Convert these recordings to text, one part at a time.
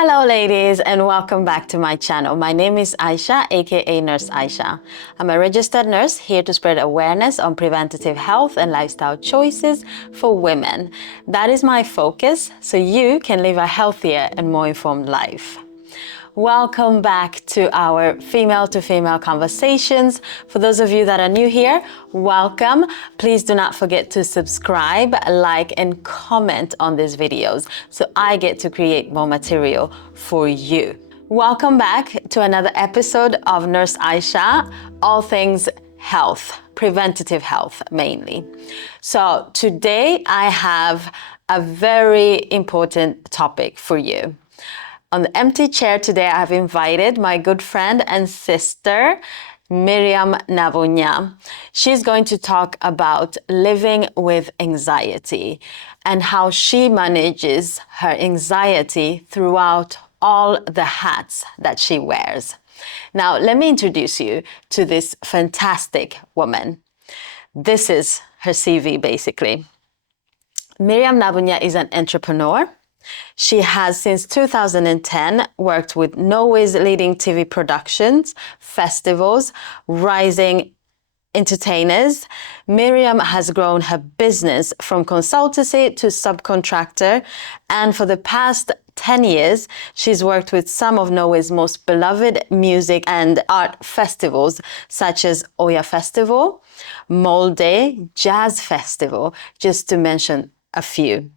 Hello ladies and welcome back to my channel. My name is Aisha, aka Nurse Aisha. I'm a registered nurse here to spread awareness on preventative health and lifestyle choices for women. That is my focus so you can live a healthier and more informed life. Welcome back to our female to female conversations. For those of you that are new here, welcome. Please do not forget to subscribe, like, and comment on these videos so I get to create more material for you. Welcome back to another episode of Nurse Aisha, all things health, preventative health mainly. So today I have a very important topic for you. On the empty chair today, I have invited my good friend and sister, Miriam Nabunya. She's going to talk about living with anxiety and how she manages her anxiety throughout all the hats that she wears. Now, let me introduce you to this fantastic woman. This is her CV, basically. Miriam Nabunya is an entrepreneur. She has, since 2010, worked with Norway's leading TV productions, festivals, rising entertainers. Miriam has grown her business from consultancy to subcontractor, and for the past 10 years, she's worked with some of Norway's most beloved music and art festivals, such as Oya Festival, Molde, Jazz Festival, just to mention a few.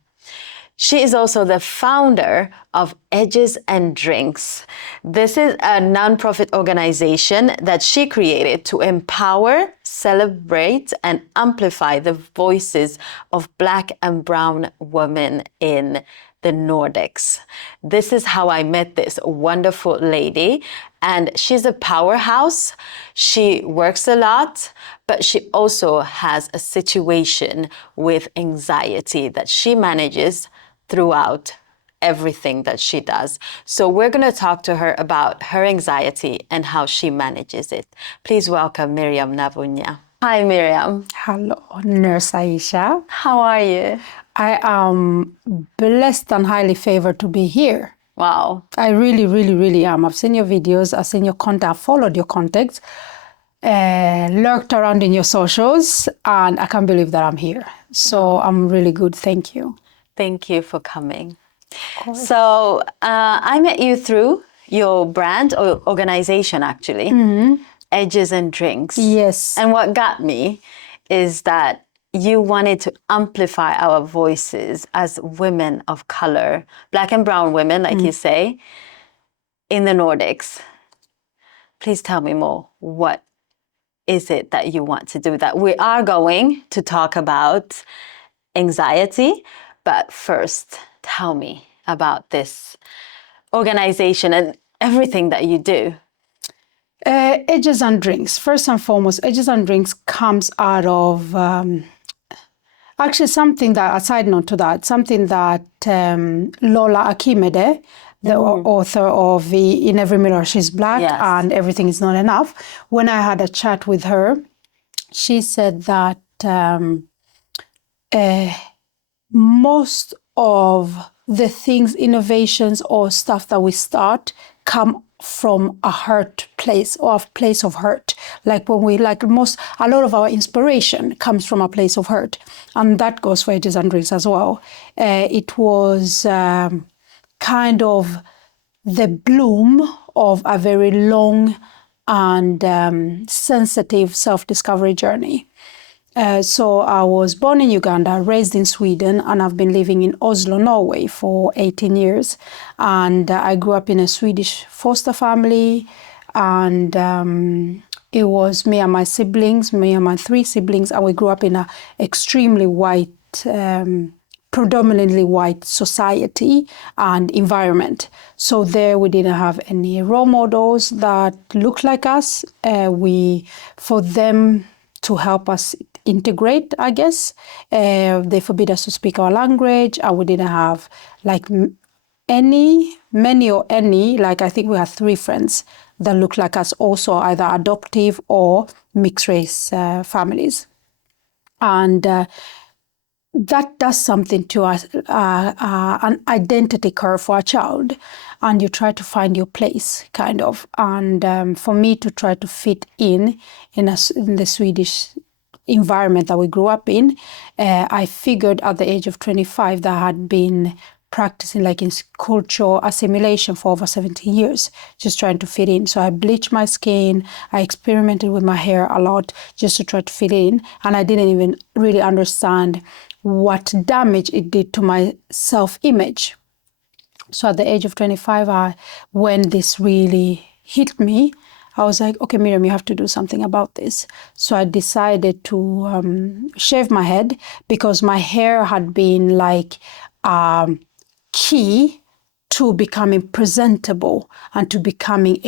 She is also the founder of Edges and Drinks. This is a nonprofit organization that she created to empower, celebrate, and amplify the voices of Black and Brown women in the Nordics. This is how I met this wonderful lady, and she's a powerhouse. She works a lot, but she also has a situation with anxiety that she manages throughout everything that she does. So we're going to talk to her about her anxiety and how she manages it. Please welcome Miriam Nabunya. Hi, Miriam. Hello, Nurse Aisha. How are you? I am blessed and highly favored to be here. Wow. I really, really, really am. I've seen your videos, I've seen your content, I've followed your content, lurked around in your socials, and I can't believe that I'm here. So I'm really good. Thank you. Thank you for coming. So I met you through your brand or organization, actually, Edges and Drinks. Yes. And what got me is that you wanted to amplify our voices as women of color, Black and brown women, like you say, in the Nordics. Please tell me more. What is it that you want to do? That we are going to talk about anxiety, but first, tell me about this organization and everything that you do. Edges and Drinks. First and foremost, Edges and Drinks comes out of actually something that, a side note to that, something that Lola Akimede, the author of In Every Mirror She's Black and Everything Is Not Enough, when I had a chat with her, she said that most of the things, innovations or stuff that we start come from a hurt place or a place of hurt. Like when we, a lot of our inspiration comes from a place of hurt. And that goes for Edges and Drinks as well. It was kind of the bloom of a very long and sensitive self-discovery journey. So I was born in Uganda, raised in Sweden, and I've been living in Oslo, Norway for 18 years. And I grew up in a Swedish foster family, and it was me and my siblings, me and my 3 siblings, and we grew up in an extremely white, predominantly white society and environment. So there we didn't have any role models that looked like us. For them to help us integrate, I guess. They forbid us to speak our language, and we didn't have I think we had 3 friends that looked like us, also either adoptive or mixed race families. And that does something to us, an identity curve for a child, and you try to find your place, kind of. And for me to try to fit in the Swedish environment that we grew up in, I figured at the age of 25 that I had been practicing like in cultural assimilation for over 17 years, just trying to fit in. So I bleached my skin, I experimented with my hair a lot just to try to fit in, and I didn't even really understand what damage it did to my self-image. So at the age of 25, when this really hit me, I was like, okay, Miriam, you have to do something about this. So I decided to shave my head because my hair had been like key to becoming presentable and to becoming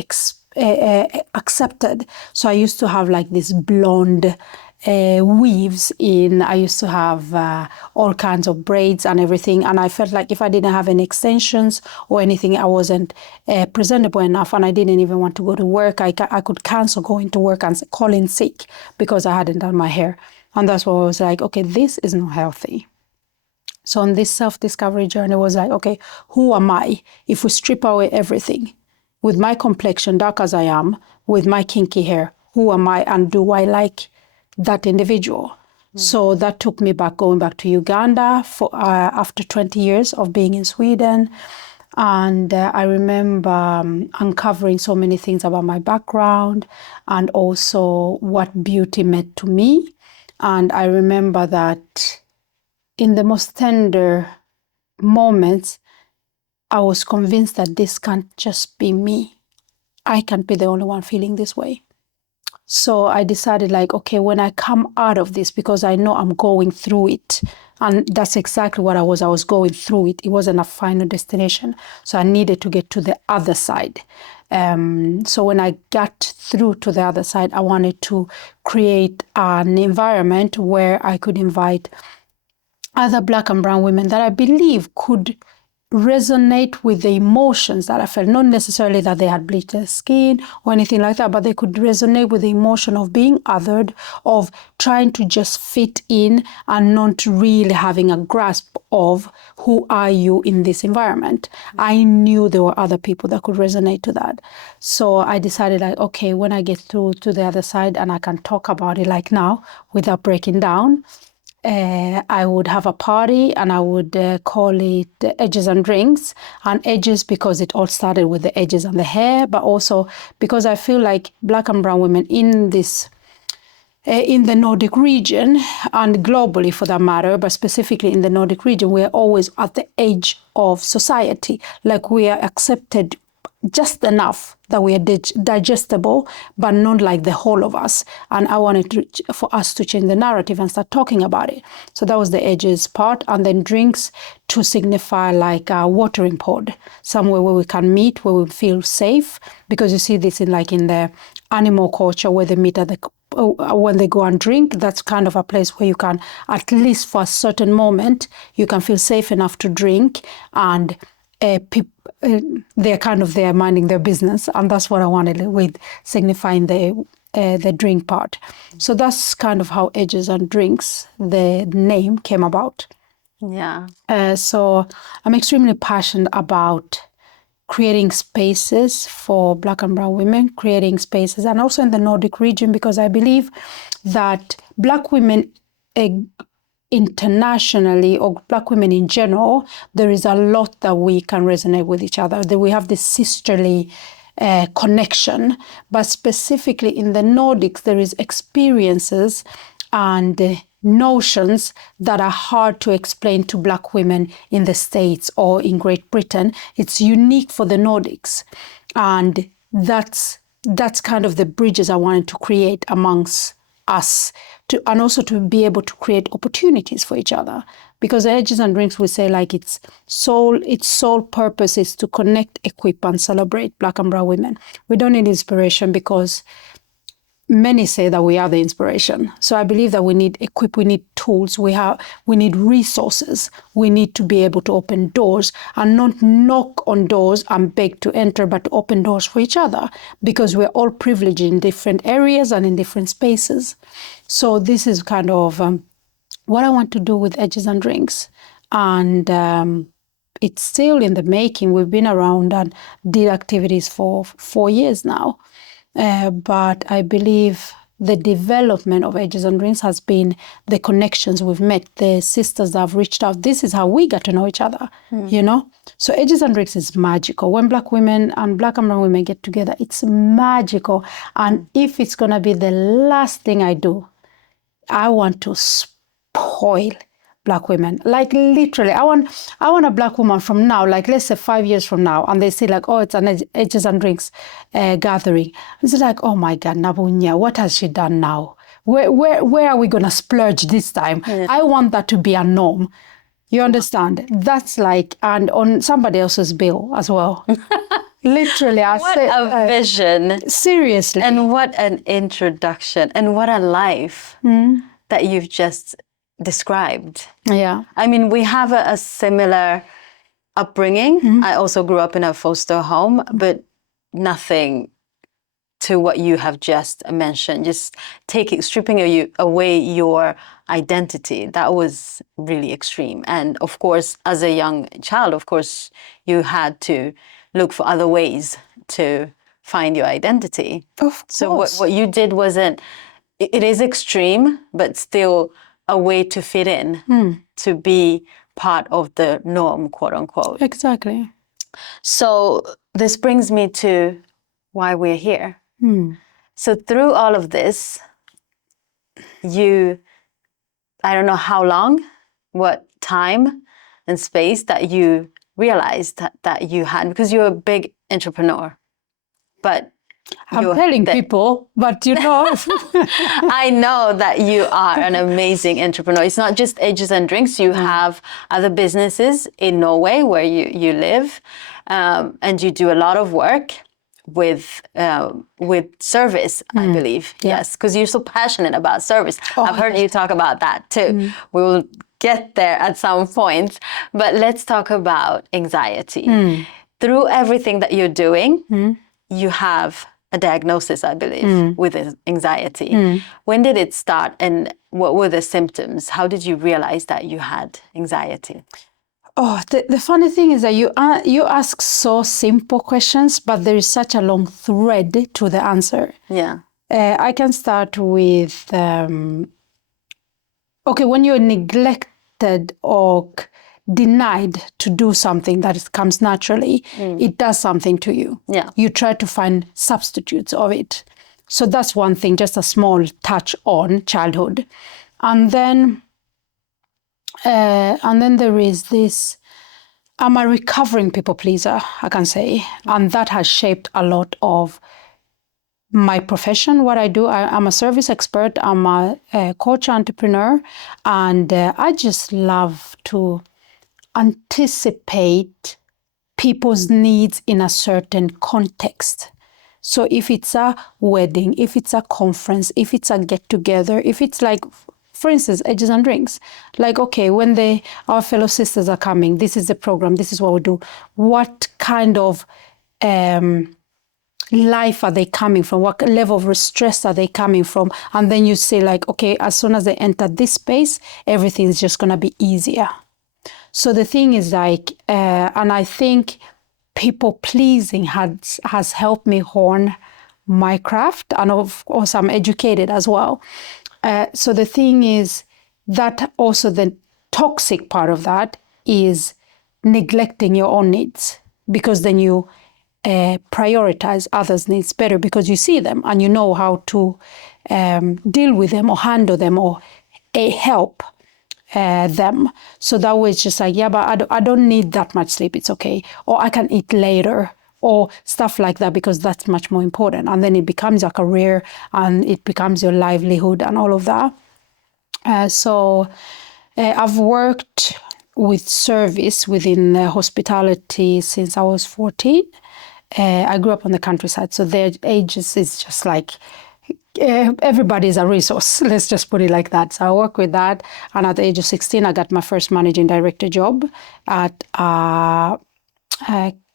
accepted. So I used to have like this blonde weaves in. I used to have all kinds of braids and everything. And I felt like if I didn't have any extensions or anything, I wasn't presentable enough. And I didn't even want to go to work. I could cancel going to work and call in sick because I hadn't done my hair. And that's what I was like, okay, this is not healthy. So on this self-discovery journey was like, okay, who am I if we strip away everything? With my complexion, dark as I am, with my kinky hair, who am I and do I like that individual? So that took me going back to Uganda after 20 years of being in Sweden. And I remember uncovering so many things about my background and also what beauty meant to me. And I remember that in the most tender moments, I was convinced that this can't just be me. I can't be the only one feeling this way. So I decided like, okay, when I come out of this, because I know I'm going through it, and that's exactly what I was going through it. It wasn't a final destination. So I needed to get to the other side. So when I got through to the other side, I wanted to create an environment where I could invite other Black and brown women that I believe could resonate with the emotions that I felt, not necessarily that they had bleached their skin or anything like that, but they could resonate with the emotion of being othered, of trying to just fit in and not really having a grasp of who are you in this environment. I knew there were other people that could resonate to that. So I decided like, okay, when I get through to the other side and I can talk about it like now without breaking down, I would have a party and I would call it Edges and Drinks. And edges because it all started with the edges and the hair, but also because I feel like Black and brown women in this in the Nordic region and globally for that matter, but specifically in the Nordic region, we're always at the edge of society. Like we are accepted just enough that we are digestible, but not like the whole of us. And I wanted for us to change the narrative and start talking about it. So that was the edges part. And then drinks to signify like a watering pod, somewhere where we can meet, where we feel safe. Because you see this in the animal culture where they meet at when they go and drink. That's kind of a place where you can, at least for a certain moment, you can feel safe enough to drink, and they're kind of there minding their business, and that's what I wanted with signifying the drink part. So that's kind of how Edges and Drinks, the name, came about. Yeah. So I'm extremely passionate about creating spaces for Black and brown women, creating spaces, and also in the Nordic region, because I believe that Black women internationally, or Black women in general, there is a lot that we can resonate with each other, that we have this sisterly connection. But specifically in the Nordics, there is experiences and notions that are hard to explain to Black women in the States or in Great Britain. It's unique for the Nordics. And that's kind of the bridges I wanted to create amongst us, and also to be able to create opportunities for each other. Because Edges and Drinks, we say like its sole purpose is to connect, equip, and celebrate Black and brown women. We don't need inspiration, because many say that we are the inspiration. So I believe that we need we need tools, we need resources. We need to be able to open doors and not knock on doors and beg to enter, but to open doors for each other, because we're all privileged in different areas and in different spaces. So this is kind of what I want to do with Edges and Drinks. And it's still in the making. We've been around and did activities for 4 years now. But I believe the development of Edges and Drinks has been the connections we've met, the sisters that have reached out. This is how we got to know each other, you know? So Edges and Drinks is magical. When Black women and Black and brown women get together, it's magical. And if it's going to be the last thing I do, I want to spoil Black women. Like literally, I want a Black woman from now, like let's say 5 years from now, and they say like, oh, it's an Edges and Drinks gathering. It's like, oh my God, Nabunya, what has she done now? Where are we going to splurge this time? Yeah. I want that to be a norm. You understand? That's like, and on somebody else's bill as well. Literally, I what say, a vision. Seriously. And what an introduction. And what a life that you've just described. Yeah. I mean, we have a similar upbringing. I also grew up in a foster home, but nothing to what you have just mentioned. Just stripping away your identity. That was really extreme. And of course, as a young child, of course, you had to look for other ways to find your identity. Of course. So what you did wasn't, it is extreme, but still a way to fit in, to be part of the norm, quote unquote. Exactly. So this brings me to why we're here. So through all of this, I don't know how long, what time and space that you realized that you had, because you're a big entrepreneur, but I'm telling people, but you know. I know that you are an amazing entrepreneur. It's not just Edges and Drinks. You have other businesses in Norway where you live, and you do a lot of work with service, I believe. Yeah. Yes, because you're so passionate about service. I've heard you talk about that too. We will get there at some point. But let's talk about anxiety. Through everything that you're doing, you have a diagnosis, I believe, with anxiety. When did it start and what were the symptoms? How did you realize that you had anxiety? Oh, the funny thing is that you ask so simple questions, but there is such a long thread to the answer. Yeah. I can start with, okay, when you're neglected or denied to do something that comes naturally, it does something to you. Yeah. You try to find substitutes of it. So that's one thing, just a small touch on childhood. And then there is this, I'm a recovering people pleaser, I can say. And that has shaped a lot of my profession, what I do. I'm a service expert, I'm a coach entrepreneur, and I just love to anticipate people's needs in a certain context. So if it's a wedding, if it's a conference, if it's a get-together, if it's like, for instance, Edges and Drinks, like, okay, when our fellow sisters are coming, this is the program, this is what we do. What kind of life are they coming from? What level of stress are they coming from? And then you say like, okay, as soon as they enter this space, everything is just going to be easier. So the thing is like, and I think people pleasing has helped me hone my craft, and of course I'm educated as well. So the thing is that also the toxic part of that is neglecting your own needs, because then you prioritize others' needs better because you see them and you know how to deal with them or handle them or help them. So that way it's just like, yeah, but I don't need that much sleep, it's okay. Or I can eat later, or stuff like that, because that's much more important. And then it becomes a career and it becomes your livelihood and all of that. So I've worked with service within hospitality since I was 14. I grew up on the countryside, so their ages is just like, everybody's a resource, let's just put it like that. So I work with that, and at the age of 16 I got my first managing director job at a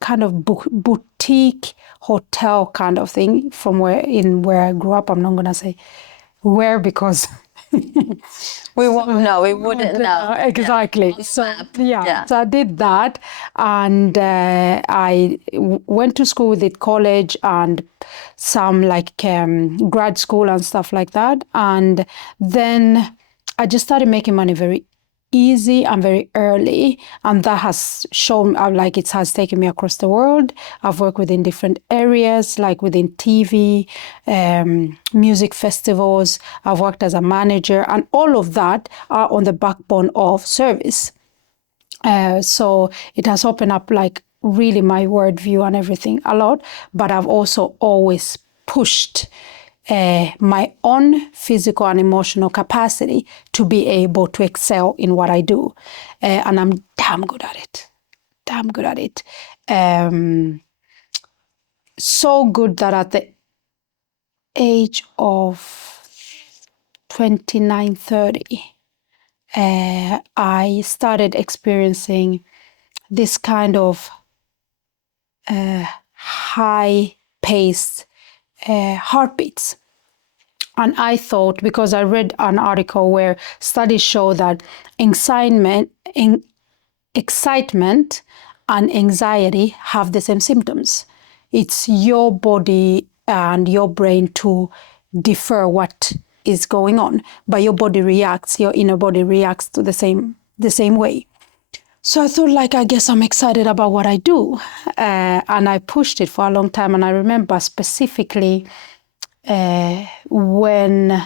kind of boutique hotel kind of thing from where I grew up. I'm not gonna say where because We won't know. We wouldn't know. Exactly. Yeah. So Yeah. so I did that, and I went to school, did college and some like grad school and stuff like that, and then I just started making money very easy and very early, and that has shown like it has taken me across the world. I've worked within different areas, like within TV, music festivals. I've worked as a manager, and all of that are on the backbone of service. So it has opened up like really my worldview and everything a lot, but I've also always pushed my own physical and emotional capacity to be able to excel in what I do. And I'm damn good at it. Damn good at it. So good that at the age of 29, 30, I started experiencing this kind of high-paced heartbeats. And I thought, because I read an article where studies show that excitement and anxiety have the same symptoms. It's your body and your brain to defer what is going on, but your body reacts, your inner body reacts to the same way. So I thought, like, I guess I'm excited about what I do. And I pushed it for a long time. And I remember specifically when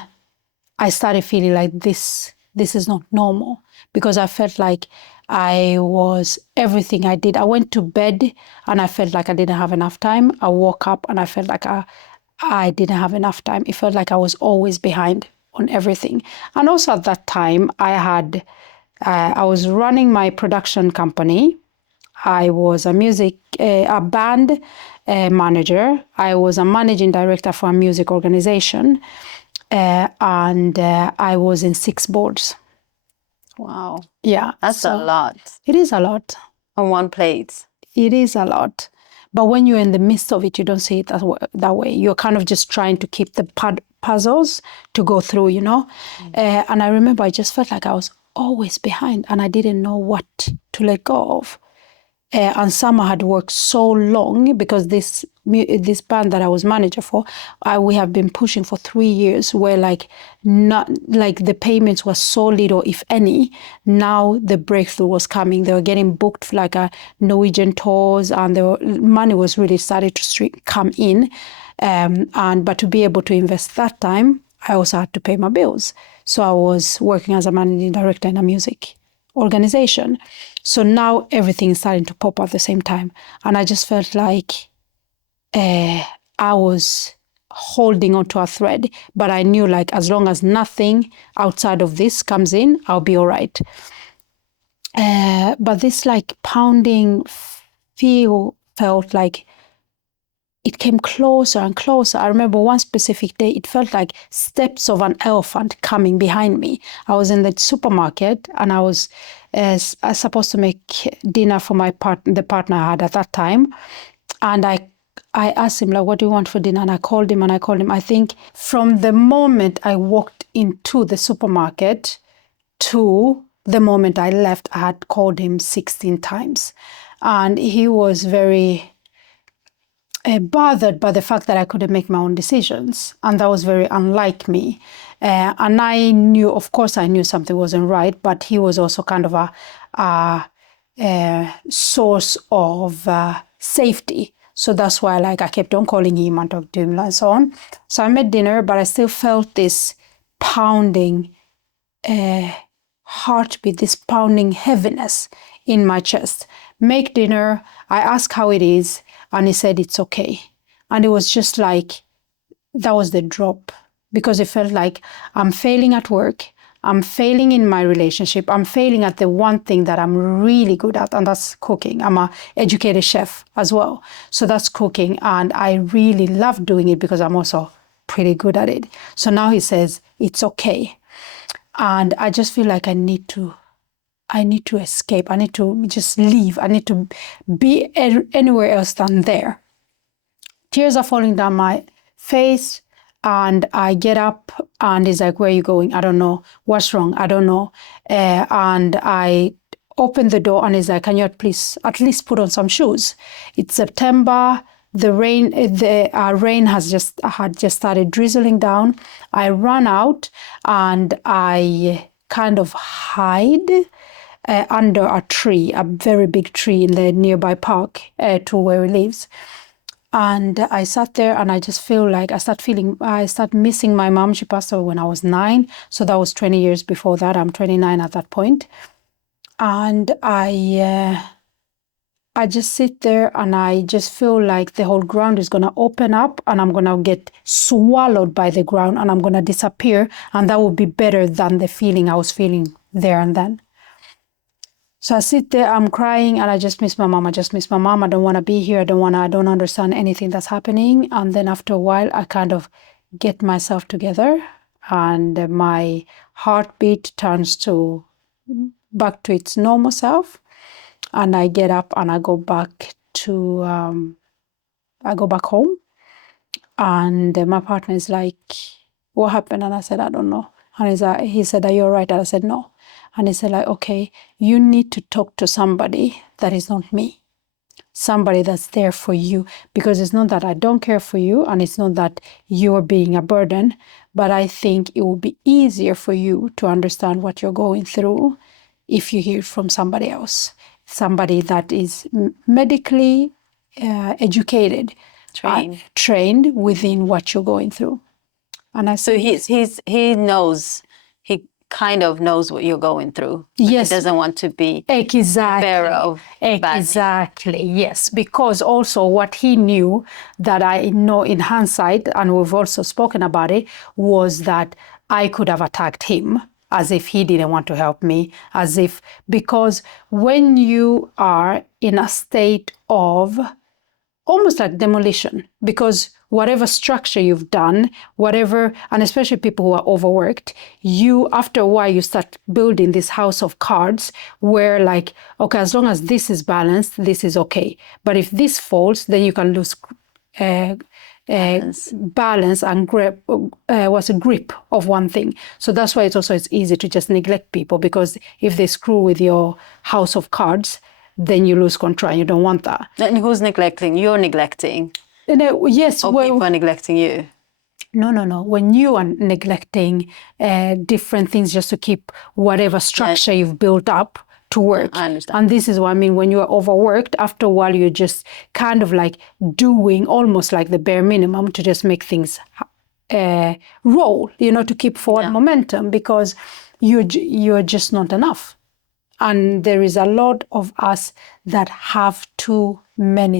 I started feeling like this is not normal, because I felt like I was everything I did. I went to bed and I felt like I didn't have enough time. I woke up and I felt like I didn't have enough time. It felt like I was always behind on everything. And also at that time, I was running my production company. I was a band manager. I was a managing director for a music organization. And I was in 6 boards. Wow. Yeah. That's a lot. It is a lot. On one plate. It is a lot. But when you're in the midst of it, you don't see it that way. You're kind of just trying to keep the puzzles to go through, you know? And I remember I just felt like I was always behind and I didn't know what to let go of. And Summer had worked so long because this band that I was manager for, we have been pushing for 3 years, where not like the payments were so little, if any. Now the breakthrough was coming. They were getting booked for like a Norwegian tours, and money was really starting to come in. But to be able to invest that time, I also had to pay my bills. So I was working as a managing director in a music organization. So now everything is starting to pop at the same time. And I just felt like I was holding onto a thread, but I knew like as long as nothing outside of this comes in, I'll be all right. But this like pounding feel felt like it came closer and closer. I remember one specific day, it felt like steps of an elephant coming behind me. I was in the supermarket and I was supposed to make dinner for the partner I had at that time. And I asked him, like, what do you want for dinner? And I called him. I think from the moment I walked into the supermarket to the moment I left, I had called him 16 times. And he was very bothered by the fact that I couldn't make my own decisions. And that was very unlike me. And I knew, of course, I knew something wasn't right, but he was also kind of a source of safety. So that's why like I kept on calling him and talking to him and so on. So I made dinner, but I still felt this pounding heartbeat, this pounding heaviness in my chest. Make dinner. I asked how it is. And he said, it's okay. And it was just like, that was the drop, because it felt like I'm failing at work. I'm failing in my relationship. I'm failing at the one thing that I'm really good at, and that's cooking. I'm an educated chef as well. So that's cooking. And I really love doing it because I'm also pretty good at it. So now he says, it's okay. And I just feel like I need to escape. I need to just leave. I need to be anywhere else than there. Tears are falling down my face. And I get up and he's like, where are you going? I don't know. What's wrong? I don't know. And I open the door and he's like, can you please at least put on some shoes? It's September. The rain had just started drizzling down. I run out and I kind of hide under a tree, a very big tree in the nearby park to where he lives. And I sat there and I just feel like I start missing my mom. She passed away when I was 9. So that was 20 years before that. I'm 29 at that point. And I just sit there and I just feel like the whole ground is going to open up and I'm going to get swallowed by the ground and I'm going to disappear. And that would be better than the feeling I was feeling there and then. So I sit there, I'm crying, and I just miss my mom. I just miss my mom. I don't want to be here. I don't understand anything that's happening. And then after a while, I kind of get myself together and my heartbeat turns back to its normal self. And I get up and I go back home. And my partner is like, what happened? And I said, I don't know. And he said, are you all right? And I said, no. And he said, like, okay, you need to talk to somebody that is not me. Somebody that's there for you. Because it's not that I don't care for you and it's not that you're being a burden, but I think it will be easier for you to understand what you're going through if you hear it from somebody else. Somebody that is medically educated, trained within what you're going through. And I So he knows, he kind of knows what you're going through. Yes. He doesn't want to be exactly. bearer of bad Exactly, yes. Because also what he knew that I know in hindsight, and we've also spoken about it, was that I could have attacked him as if he didn't want to help me, because when you are in a state of almost like demolition, because whatever structure you've done, and especially people who are overworked, after a while, you start building this house of cards where like, okay, as long as this is balanced, this is okay. But if this falls, then you can lose balance and grip of one thing. So that's why it's easy to just neglect people, because if they screw with your house of cards, then you lose control and you don't want that. And who's neglecting? You're neglecting. Yes. Or people are neglecting you. No. When you are neglecting different things just to keep whatever structure you've built up to work. I understand. And this is what I mean. When you are overworked, after a while, you're just kind of like doing almost like the bare minimum to just make things roll, to keep forward momentum, because you're just not enough. And there is a lot of us that have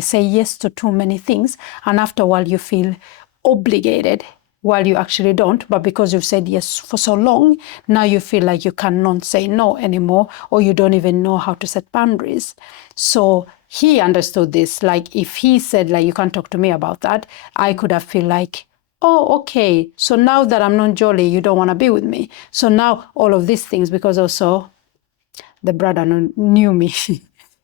say yes to too many things. And after a while, you feel obligated while you actually don't. But because you've said yes for so long, now you feel like you cannot say no anymore, or you don't even know how to set boundaries. So he understood this. Like if he said, like, you can't talk to me about that, I could have feel like, oh, okay. So now that I'm not jolly, you don't want to be with me. So now all of these things, because also the brother knew me.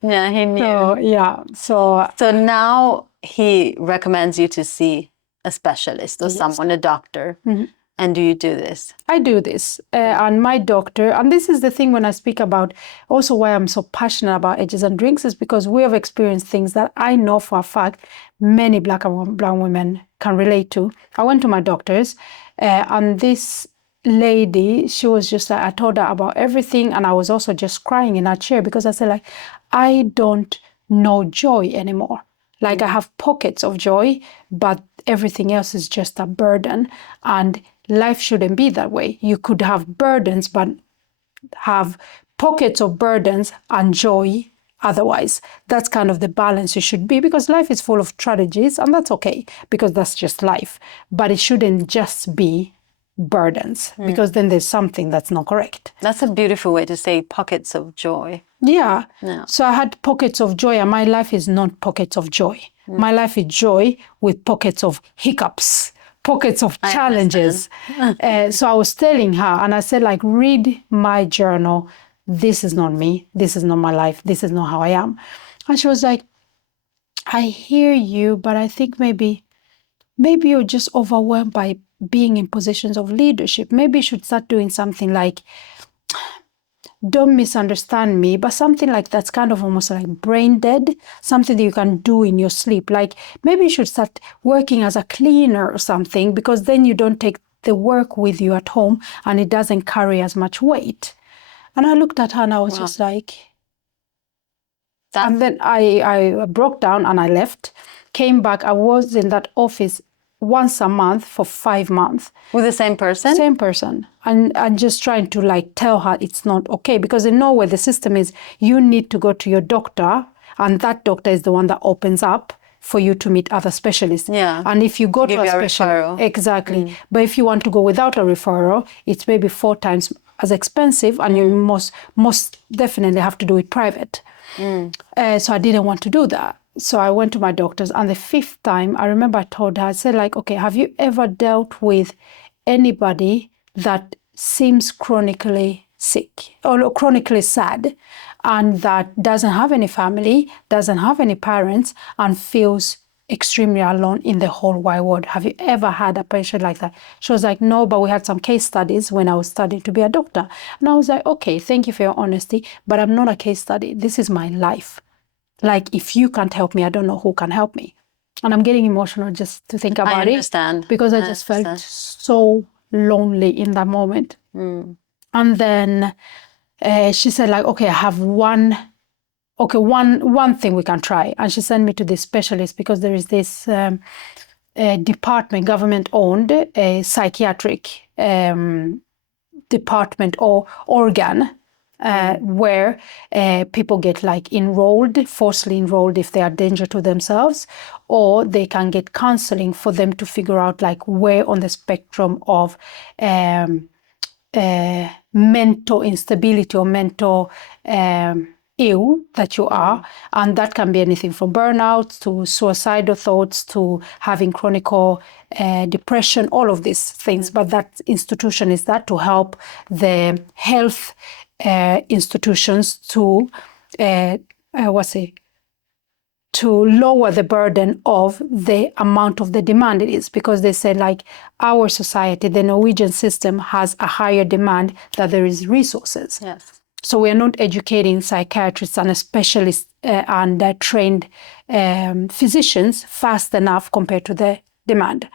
Yeah, he knew. So now he recommends you to see a specialist or someone, a doctor. Mm-hmm. And do you do this? I do this. And my doctor, and this is the thing when I speak about also why I'm so passionate about Edges and Drinks, is because we have experienced things that I know for a fact many Black and brown women can relate to. I went to my doctors and this lady, she was just like, I told her about everything, and I was also just crying in her chair because I said, like, I don't know joy anymore. Like I have pockets of joy, but everything else is just a burden, and life shouldn't be that way. You could have burdens, but have pockets of burdens and joy otherwise. That's kind of the balance it should be, because life is full of tragedies, and that's okay, because that's just life. But it shouldn't just be burdens, because then there's something that's not correct. That's a beautiful way to say pockets of joy. Yeah. So I had pockets of joy, and my life is not pockets of joy. My life is joy with pockets of hiccups, pockets of challenges. So I was telling her, and I said, like, read my journal. This is not me. This is not my life. This is not how I am. And she was like, I hear you, but I think maybe you're just overwhelmed by being in positions of leadership. Maybe you should start doing something like, don't misunderstand me, but something like that's kind of almost like brain dead, something that you can do in your sleep. Like maybe you should start working as a cleaner or something, because then you don't take the work with you at home and it doesn't carry as much weight. And I looked at her and I was just like, and then I broke down and I left, came back. I was in that office once a month for 5 months. With the same person? Same person. And just trying to like tell her it's not okay. Because in Norway, the system is you need to go to your doctor, and that doctor is the one that opens up for you to meet other specialists. Yeah. And if you go to a referral. Exactly. But if you want to go without a referral, it's maybe 4 times as expensive, and you most definitely have to do it private. So I didn't want to do that. So I went to my doctors, and the 5th time, I remember I told her, I said like, okay, have you ever dealt with anybody that seems chronically sick or chronically sad, and that doesn't have any family, doesn't have any parents, and feels extremely alone in the whole wide world? Have you ever had a patient like that? She was like, no, but we had some case studies when I was studying to be a doctor. And I was like, okay, thank you for your honesty, but I'm not a case study. This is my life. Like, if you can't help me, I don't know who can help me. And I'm getting emotional just to think about it. I understand. Because I just felt so lonely in that moment. And then she said like, okay, I have one thing we can try. And she sent me to this specialist, because there is this department, government-owned, psychiatric department or organ, where people get like forcibly enrolled if they are a danger to themselves, or they can get counseling for them to figure out like where on the spectrum of mental instability or mental ill that you are. And that can be anything from burnout to suicidal thoughts to having chronic depression, all of these things. But that institution is that to help the health institutions to to lower the burden of the amount of the demand it is, because they say like our society, the Norwegian system, has a higher demand than there is resources. Yes. So we are not educating psychiatrists and specialists and trained physicians fast enough compared to the demand.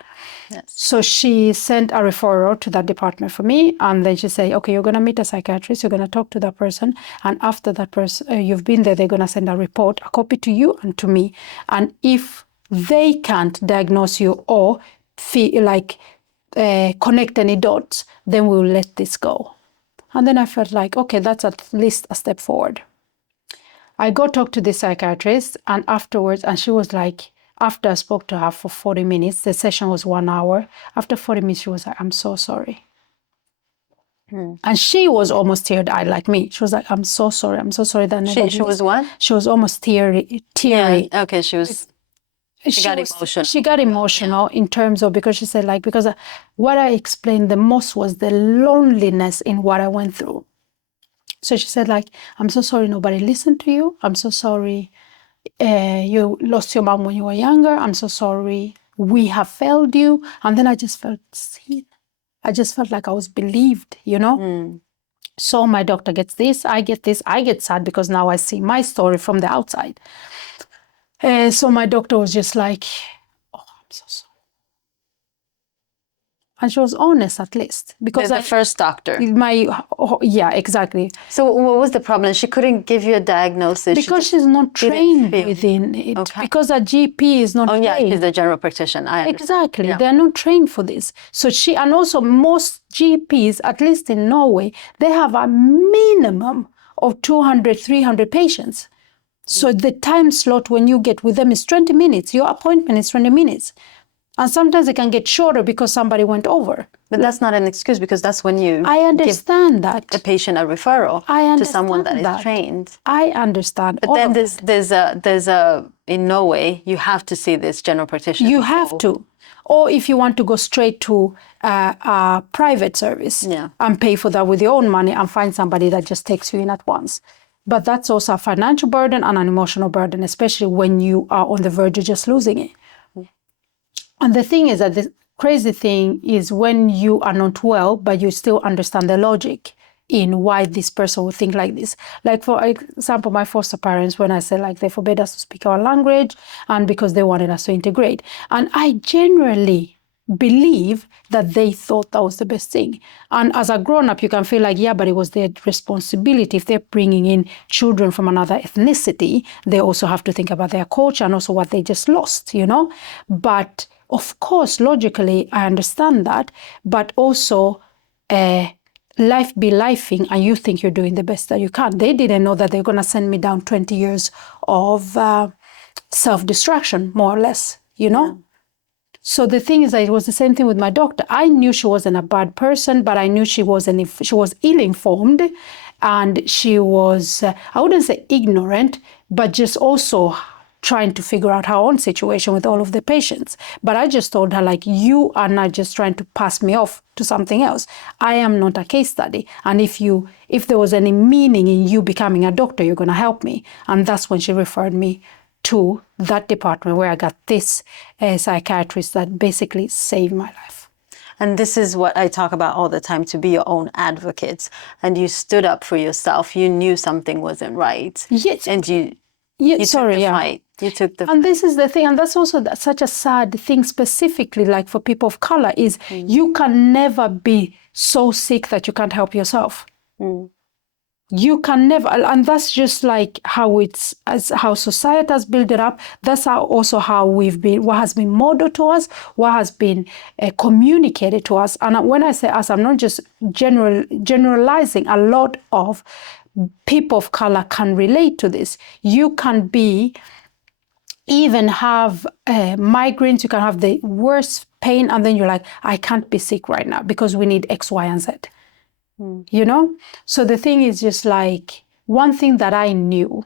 Yes. So she sent a referral to that department for me, and then she said, okay, you're going to meet a psychiatrist, you're going to talk to that person, and after that person, you've been there, they're going to send a report, a copy to you and to me. And if they can't diagnose you or feel like connect any dots, then we'll let this go. And then I felt like, okay, that's at least a step forward. I go talk to the psychiatrist, and afterwards, and she was like, after I spoke to her for 40 minutes, the session was 1 hour. After 40 minutes, she was like, I'm so sorry. And she was almost teary-eyed like me. She was like, I'm so sorry that I never She was what? She was almost teary. Yeah. Okay, she got emotional. She got emotional in terms of, because she said like, because what I explained the most was the loneliness in what I went through. So she said like, I'm so sorry nobody listened to you. I'm so sorry you lost your mom when you were younger. I'm so sorry we have failed you. And then I just felt seen. I just felt like I was believed, you know? So my doctor gets this, I get sad because now I see my story from the outside. So my doctor was just like, oh, I'm so sorry. And she was honest, at least, because the first doctor. Yeah, exactly. So what was the problem? She couldn't give you a diagnosis because she's not trained within it. Okay. Because a GP is not trained. Oh yeah, she's the general practitioner. I understand. Exactly, yeah. They're not trained for this. So and also most GPs, at least in Norway, they have a minimum of 200, 300 patients. So the time slot when you get with them is 20 minutes. Your appointment is 20 minutes. And sometimes it can get shorter because somebody went over. But that's not an excuse, because that's when you give the patient a referral to someone that is trained. I understand. But then there's a in Norway, you have to see this general practitioner. You have to. Or if you want to go straight to a private service and pay for that with your own money and find somebody that just takes you in at once. But that's also a financial burden and an emotional burden, especially when you are on the verge of just losing it. And the thing is that crazy thing is when you are not well, but you still understand the logic in why this person would think like this. Like, for example, my foster parents, when I said like they forbade us to speak our language and because they wanted us to integrate. And I generally believe that they thought that was the best thing. And as a grown-up, you can feel like, yeah, but it was their responsibility. If they're bringing in children from another ethnicity, they also have to think about their culture and also what they just lost, you know? But of course, logically, I understand that, but also life be lifing and you think you're doing the best that you can. They didn't know that they're going to send me down 20 years of self-destruction, more or less, you know? Yeah. So the thing is that it was the same thing with my doctor. I knew she wasn't a bad person, but I knew she was ill-informed and she was, I wouldn't say ignorant, but just also trying to figure out her own situation with all of the patients. But I just told her, like, you are not just trying to pass me off to something else. I am not a case study. And if there was any meaning in you becoming a doctor, you're going to help me. And that's when she referred me to that department where I got this psychiatrist that basically saved my life. And this is what I talk about all the time, to be your own advocate. And you stood up for yourself. You knew something wasn't right. Yes. And you took the fight. You took the fight. And this is the thing, and that's also such a sad thing, specifically like for people of color, is you can never be so sick that you can't help yourself. You can never, and that's just like how society has built it up. That's how we've been, what has been modeled to us, what has been communicated to us. And when I say us, I'm not just generalizing. A lot of people of color can relate to this. You can even have migraines, you can have the worst pain, and then you're like, I can't be sick right now because we need X, Y, and Z. You know? So the thing is just like, one thing that I knew,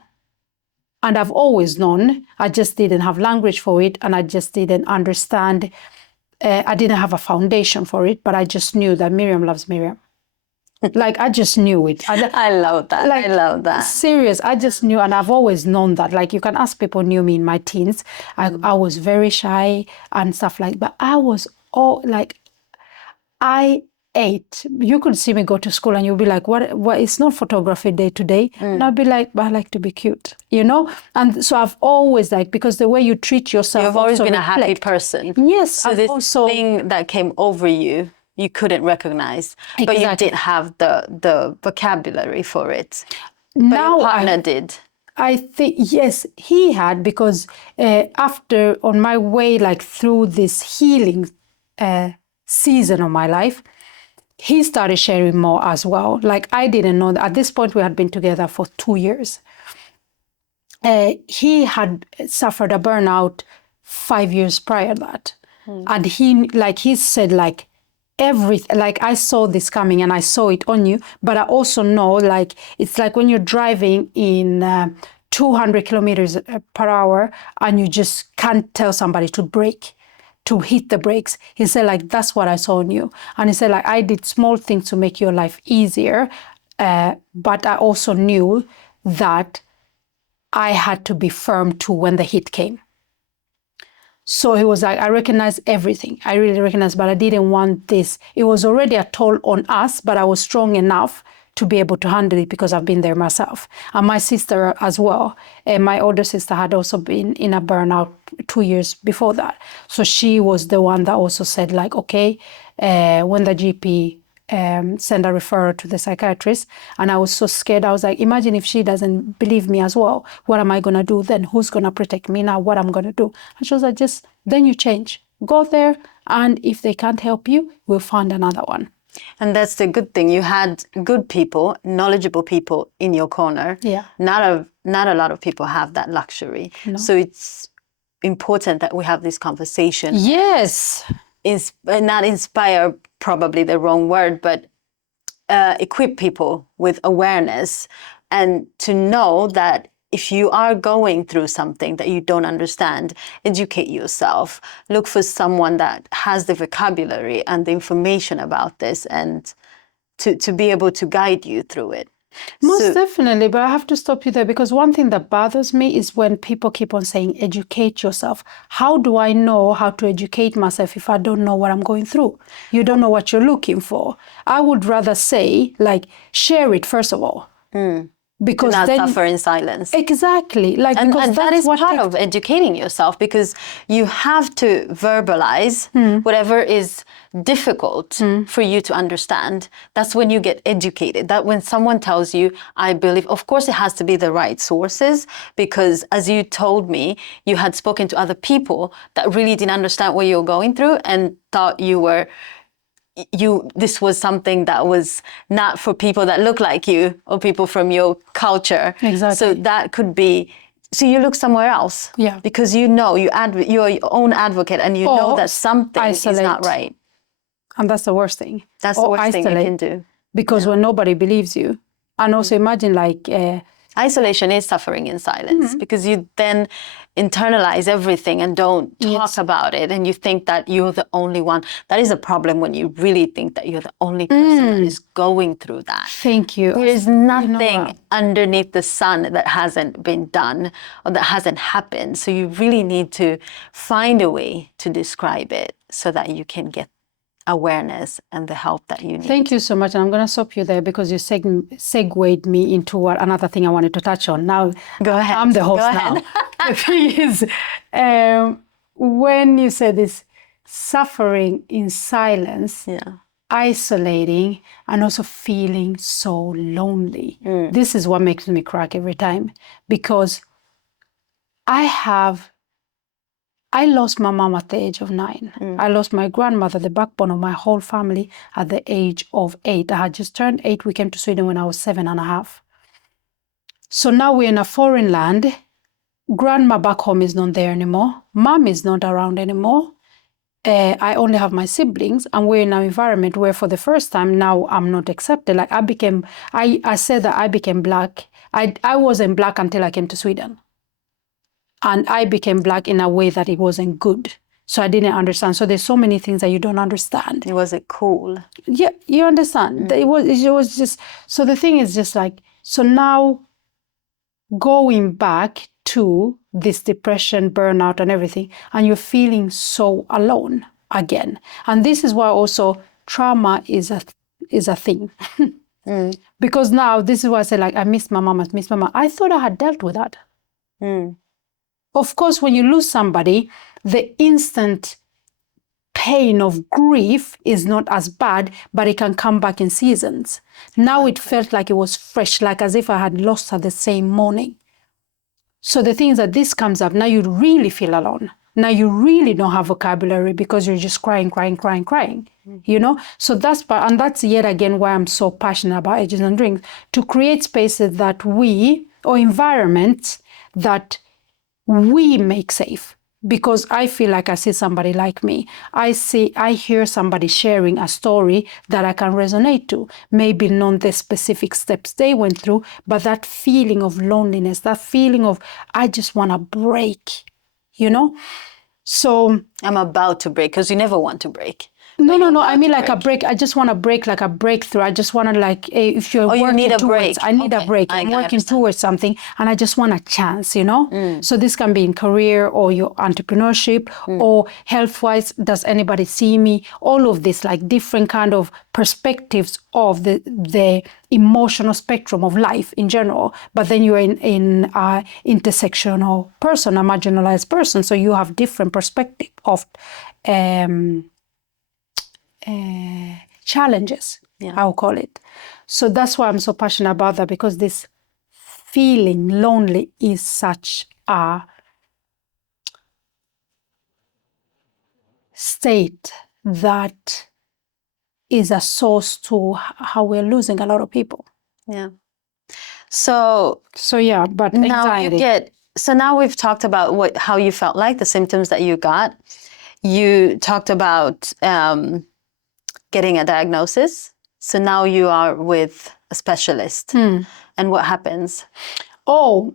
and I've always known, I just didn't have language for it, and I just didn't understand, I didn't have a foundation for it, but I just knew that Miriam loves Miriam. Like, I just knew it. I love that. Like, I love that. Serious. I just knew, and I've always known that. Like, you can ask people who knew me in my teens. I was very shy and stuff like that. But I was I ate. You could see me go to school and you'll be like, what, it's not photography day today. And I'll be like, but I like to be cute, you know? And so I've always because the way you treat yourself. You've always been a happy person. Yes. So this thing that came over you, you couldn't recognize, but you didn't have the vocabulary for it. Now but your partner did. I think, yes, he had, because after, on my way, like through this healing season of my life, he started sharing more as well. Like, I didn't know that. At this point, we had been together for 2 years. He had suffered a burnout 5 years prior to that. And he said, like, everything, like, I saw this coming and I saw it on you, but I also know, like, it's like when you're driving in 200 kilometers per hour and you just can't tell somebody to brake, to hit the brakes. He said, like, that's what I saw in you. And he said, like, I did small things to make your life easier, but I also knew that I had to be firm too when the hit came. So he was like, I recognize everything. I really recognize, but I didn't want this. It was already a toll on us, but I was strong enough to be able to handle it because I've been there myself. And my sister as well. My older sister had also been in a burnout 2 years before that. So she was the one that also said, like, okay, when the GP send a referral to the psychiatrist, and I was so scared. I was like, imagine if she doesn't believe me as well. What am I going to do then? Who's going to protect me now? What am I going to do? And she was like, then you change. Go there, and if they can't help you, we'll find another one. And that's the good thing. You had good people, knowledgeable people in your corner. Yeah. Not a lot of people have that luxury. No. So it's important that we have this conversation. Yes. Not inspire, probably the wrong word, but equip people with awareness, and to know that if you are going through something that you don't understand, educate yourself. Look for someone that has the vocabulary and the information about this, and to be able to guide you through it. Most definitely, but I have to stop you there because one thing that bothers me is when people keep on saying, educate yourself. How do I know how to educate myself if I don't know what I'm going through? You don't know what you're looking for. I would rather say, like, share it first of all. Because not then suffer in silence. Exactly. Like, And because that that's is what part of educating yourself, because you have to verbalize whatever is difficult for you to understand. That's when you get educated. That when someone tells you, I believe, of course it has to be the right sources, because as you told me, you had spoken to other people that really didn't understand what you were going through and thought this was something that was not for people that look like you or people from your culture. Exactly. So that could be, so you look somewhere else. Yeah. Because you're your own advocate and you know that something is not right. And that's the worst thing. That's the worst thing you can do. Because when nobody believes you. And also imagine like... isolation is suffering in silence because you then internalize everything and don't talk about it, and you think that you're the only one. That is a problem when you really think that you're the only person that is going through that. Thank you. There is nothing underneath the sun that hasn't been done or that hasn't happened. So you really need to find a way to describe it so that you can get awareness and the help that you need. Thank you so much. And I'm going to stop you there because you segued me into another thing I wanted to touch on. Now, go ahead. I'm the host now. The thing is, when you said this suffering in silence, isolating, and also feeling so lonely, this is what makes me crack every time. Because I lost my mom at the age of 9. I lost my grandmother, the backbone of my whole family, at the age of 8. I had just turned 8. We came to Sweden when I was 7.5. So now we're in a foreign land. Grandma back home is not there anymore. Mom is not around anymore. I only have my siblings, and we're in an environment where for the first time now I'm not accepted. Like I said that I became black. I wasn't black until I came to Sweden. And I became black in a way that it wasn't good. So I didn't understand. So there's so many things that you don't understand. It wasn't cool. Yeah, you understand. It was just, so the thing is just like, so now going back to this depression, burnout and everything, and you're feeling so alone again. And this is why also trauma is a thing. Because now this is why I say, like, I miss my mom, I thought I had dealt with that. Of course, when you lose somebody, the instant pain of grief is not as bad, but it can come back in seasons. Now it felt like it was fresh, like as if I had lost her the same morning. So the thing is that this comes up, now you really feel alone. Now you really don't have vocabulary because you're just crying, you know? So that's part, and that's yet again why I'm so passionate about Edges and Drinks, to create spaces that or environments that we make safe. Because I feel like I see somebody like me. I hear somebody sharing a story that I can resonate to. Maybe not the specific steps they went through, but that feeling of loneliness, that feeling of, I just want to break, you know? So I'm about to break, because you never want to break. No. I mean like a break. I just want to break, like a breakthrough. I just want to like, if you're working need a towards, break. I need a break. I'm working towards something, and I just want a chance, you know? So this can be in career or your entrepreneurship or health-wise. Does anybody see me? All of this, like different kind of perspectives of the emotional spectrum of life in general. But then you're in intersectional person, a marginalized person. So you have different perspective of challenges, I'll call it. So that's why I'm so passionate about that, because this feeling lonely is such a state that is a source to how we're losing a lot of people. Yeah. So yeah, but anxiety. Now we've talked about how you felt like, the symptoms that you got. You talked about getting a diagnosis. So now you are with a specialist. And what happens? The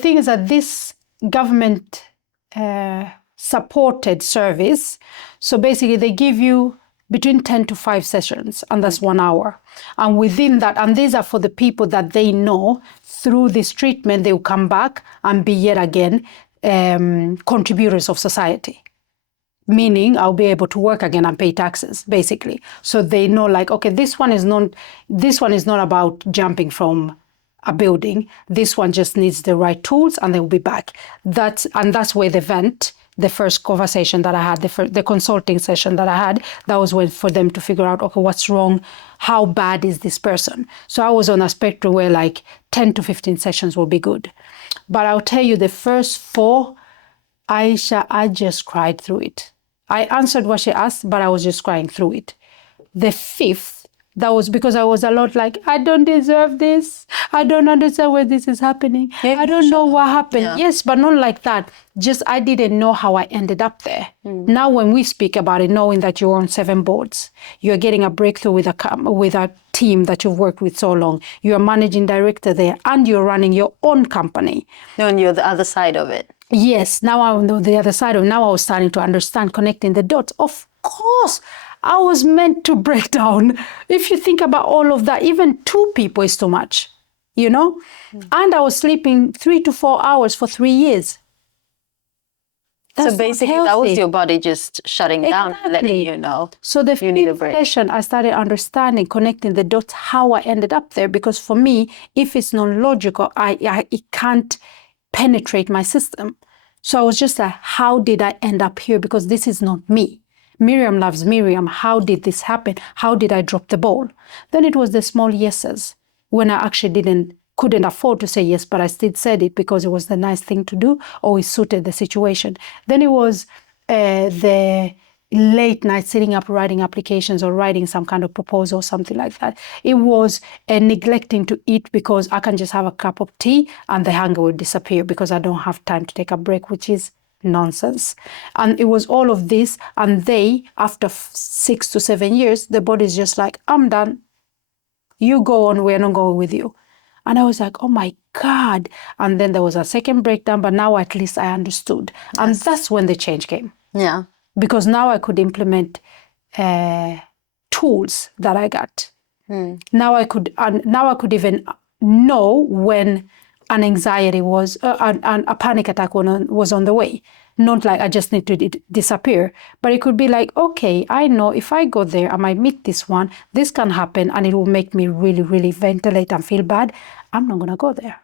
thing is that this government supported service. So basically they give you between 10 to 5 sessions, and that's 1 hour. And within that, and these are for the people that they know through this treatment, they will come back and be yet again contributors of society. Meaning I'll be able to work again and pay taxes, basically. So they know, like, okay, this one is not about jumping from a building. This one just needs the right tools and they will be back. That's where the first conversation that I had, the consulting session that I had, that was when for them to figure out, okay, what's wrong? How bad is this person? So I was on a spectrum where like 10 to 15 sessions will be good. But I'll tell you, the first 4, Aisha, I just cried through it. I answered what she asked, but I was just crying through it. The 5th, that was because I was a lot like, I don't deserve this. I don't understand why this is happening. I don't know what happened. Yeah. Yes, but not like that. Just I didn't know how I ended up there. Now when we speak about it, knowing that you're on 7 boards, you're getting a breakthrough with a team that you've worked with so long, you're a managing director there, and you're running your own company. No, and you're the other side of it. Yes, now I know the other side of it. Now I was starting to understand, connecting the dots. Of course, I was meant to break down. If you think about all of that, even 2 people is too much, you know? And I was sleeping 3 to 4 hours for 3 years. That's so basically, that was your body just shutting down, letting you know. So the 5th session, I started understanding, connecting the dots, how I ended up there. Because for me, if it's non-logical, it can't penetrate my system. So I was just like, how did I end up here? Because this is not me. Miriam loves Miriam. How did this happen? How did I drop the ball? Then it was the small yeses when I actually couldn't afford to say yes, but I still said it because it was the nice thing to do, or it suited the situation. Then it was the late night sitting up writing applications or writing some kind of proposal or something like that. It was neglecting to eat because I can just have a cup of tea and the hunger will disappear because I don't have time to take a break, which is nonsense. And it was all of this, and after 6 to 7 years, the body's just like, I'm done. You go on, we're not going with you. And I was like, oh my God. And then there was a second breakdown, but now at least I understood. Yes. And that's when the change came. Yeah. Because now I could implement tools that I got. Now I could even know when an anxiety was, a panic attack was on the way. Not like I just need to disappear, but it could be like, okay, I know if I go there, I might meet this one, this can happen, and it will make me really, really ventilate and feel bad. I'm not going to go there.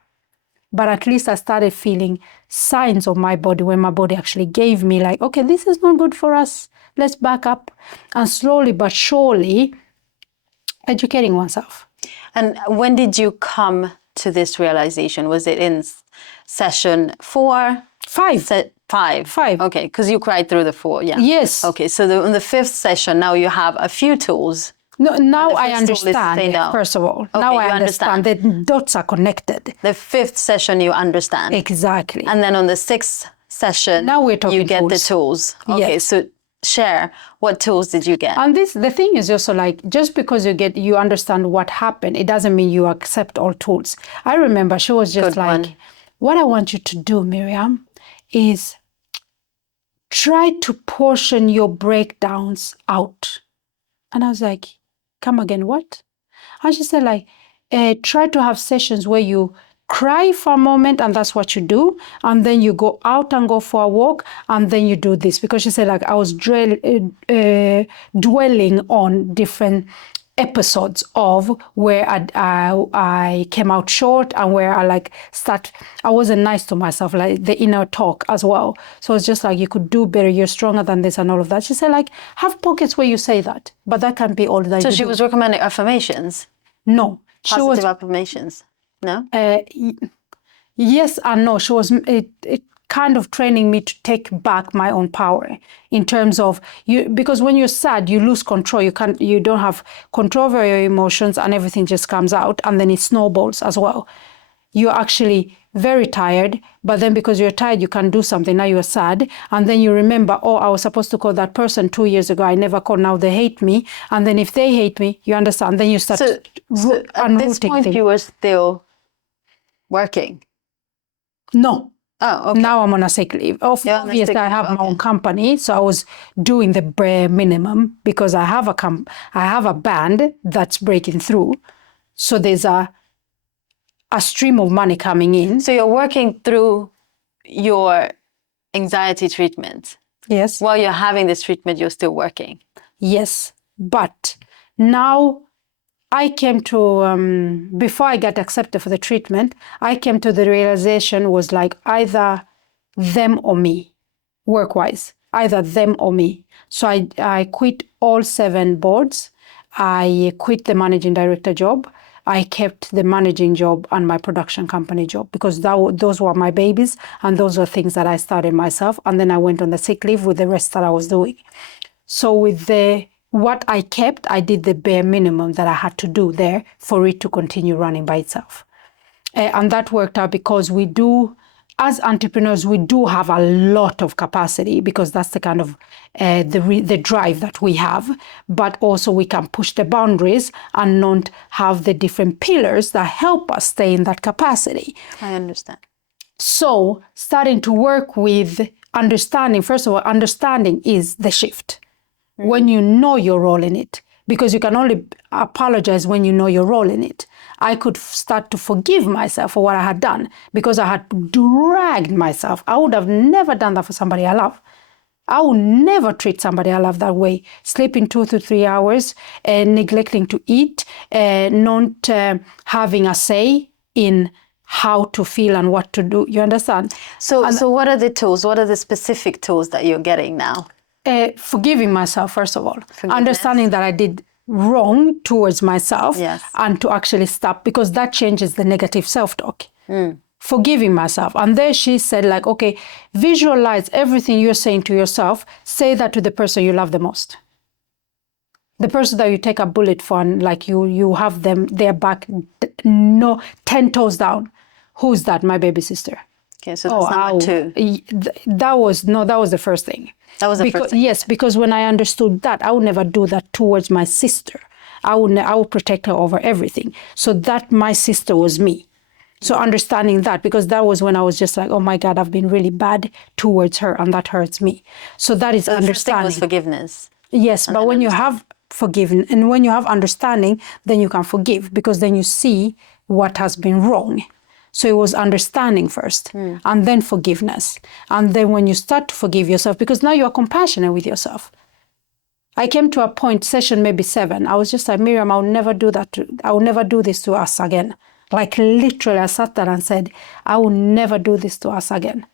But at least I started feeling signs of my body when my body actually gave me like, okay, this is not good for us. Let's back up. And slowly but surely, educating oneself. And when did you come to this realization? Was it in session 4? 5. 5. Okay, because you cried through the 4, yeah. Yes. Okay, so in the 5th session, now you have a few tools. No, now I understand, first of all. Okay, now I understand that dots are connected. The 5th session you understand. Exactly. And then on the 6th session, now we're talking you get the tools. Okay, yes. So share, what tools did you get? And the thing is also like, just because you understand what happened, it doesn't mean you accept all tools. I remember she was just what I want you to do, Miriam, is try to portion your breakdowns out. And I was like, come again, what? And she said like, try to have sessions where you cry for a moment and that's what you do. And then you go out and go for a walk and then you do this. Because she said like, I was dwelling on different episodes of where I came out short and where I wasn't nice to myself, like the inner talk as well. So it's just like, you could do better, you're stronger than this and all of that. She said like, have pockets where you say that, but that can't be all that So she was recommending affirmations? No. Positive affirmations? No? Yes and no. She was kind of training me to take back my own power in terms of because when you're sad, you lose control. You don't have control over your emotions and everything just comes out and then it snowballs as well. You're actually very tired, but then because you're tired, you can't do something. Now you're sad. And then you remember, oh, I was supposed to call that person 2 years ago. I never called. Now they hate me. And then if they hate me, you understand. Then you start so at this point, you were still working? No. Oh, okay. Now I'm on a sick leave. Obviously, I have my own company, so I was doing the bare minimum because I have a band that's breaking through. So there's a stream of money coming in. So you're working through your anxiety treatment. Yes. While you're having this treatment, you're still working. Yes. But now I came to, before I got accepted for the treatment, I came to the realization was like either them or me, work-wise, either them or me. So I quit all 7 boards. I quit the managing director job. I kept the managing job and my production company job because those were my babies and those were things that I started myself. And then I went on the sick leave with the rest that I was doing. So with what I kept, I did the bare minimum that I had to do there for it to continue running by itself. And that worked out because we do, as entrepreneurs, we do have a lot of capacity because that's the kind of the drive that we have. But also we can push the boundaries and not have the different pillars that help us stay in that capacity. I understand. So starting to work with understanding, first of all, understanding is the shift. When you know your role in it, because you can only apologize when you know your role in it. I could start to forgive myself for what I had done because I had dragged myself. I would have never done that for somebody I love. I would never treat somebody I love that way. Sleeping 2 to 3 hours, neglecting to eat, not having a say in how to feel and what to do. You understand? So what are the tools? What are the specific tools that you're getting now? Forgiving myself, first of all. Understanding that I did wrong towards myself. Yes. And to actually stop, because that changes the negative self-talk. Forgiving myself. And there she said, like, okay, visualize everything you're saying to yourself. Say that to the person you love the most. The person that you take a bullet for and like you have them, their back, 10 toes down. Who's that? My baby sister. Okay, so that's number 2. That was the first thing. That was the first thing. Yes, because when I understood that, I would never do that towards my sister. I would protect her over everything. So that my sister was me. So understanding that, because that was when I was just like, oh my God, I've been really bad towards her and that hurts me. So that is understanding. The first thing was forgiveness. Yes, but when you have forgiven and when you have understanding, then you can forgive because then you see what has been wrong. So it was understanding first and then forgiveness. And then when you start to forgive yourself, because now you are compassionate with yourself. I came to a point, session maybe 7, I was just like, Miriam, I will never do that. I will never do this to us again. Like literally I sat there and said, I will never do this to us again.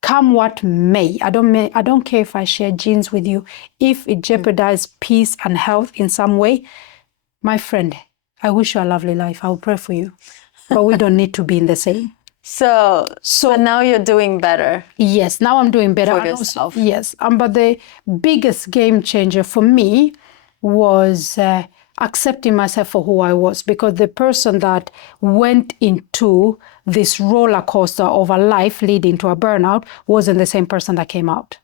Come what may. I don't care if I share genes with you. If it jeopardizes peace and health in some way, my friend, I wish you a lovely life. I will pray for you. But we don't need to be in the same. So now you're doing better. Yes, now I'm doing better. For yourself. Yes, but the biggest game changer for me was accepting myself for who I was, because the person that went into this roller coaster of a life leading to a burnout wasn't the same person that came out.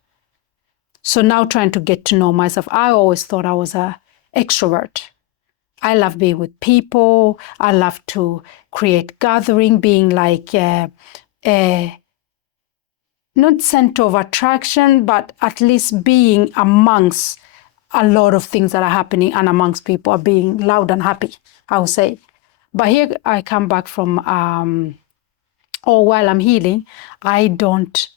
So now trying to get to know myself, I always thought I was an extrovert. I love being with people. I love to create gathering, being like not center of attraction, but at least being amongst a lot of things that are happening and amongst people are being loud and happy, I would say. But here I come back from, while I'm healing, I don't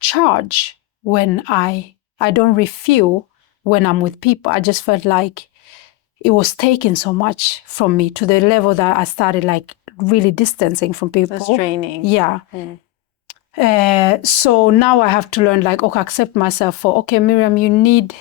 charge when I don't refuel when I'm with people. I just felt like it was taking so much from me to the level that I started like really distancing from people. That's draining. Yeah. So now I have to learn like, okay, accept myself for, okay, Miriam, you need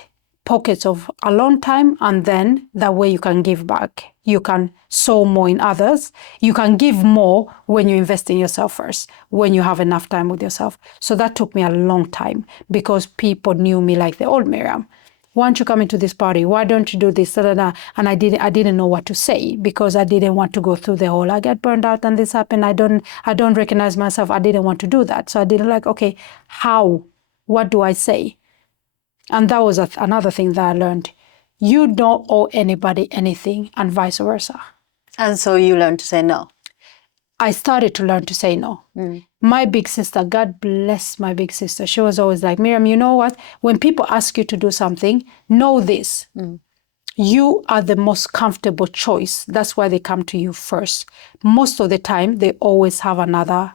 pockets of alone time, and then that way you can give back. You can sow more in others. You can give more when you invest in yourself first, when you have enough time with yourself. So that took me a long time because people knew me like the old Miriam. Why don't you come into this party? Why don't you do this? Da, da, da. And I didn't know what to say because I didn't want to go through the whole, I get burned out and this happened. I don't recognize myself. I didn't want to do that. So I didn't like, okay, how? What do I say? And that was another thing that I learned. You don't owe anybody anything and vice versa. And so you learned to say no. I started to learn to say no. My big sister, God bless my big sister, she was always like, Miriam, you know what? When people ask you to do something, know this. You are the most comfortable choice. That's why they come to you first. Most of the time, they always have another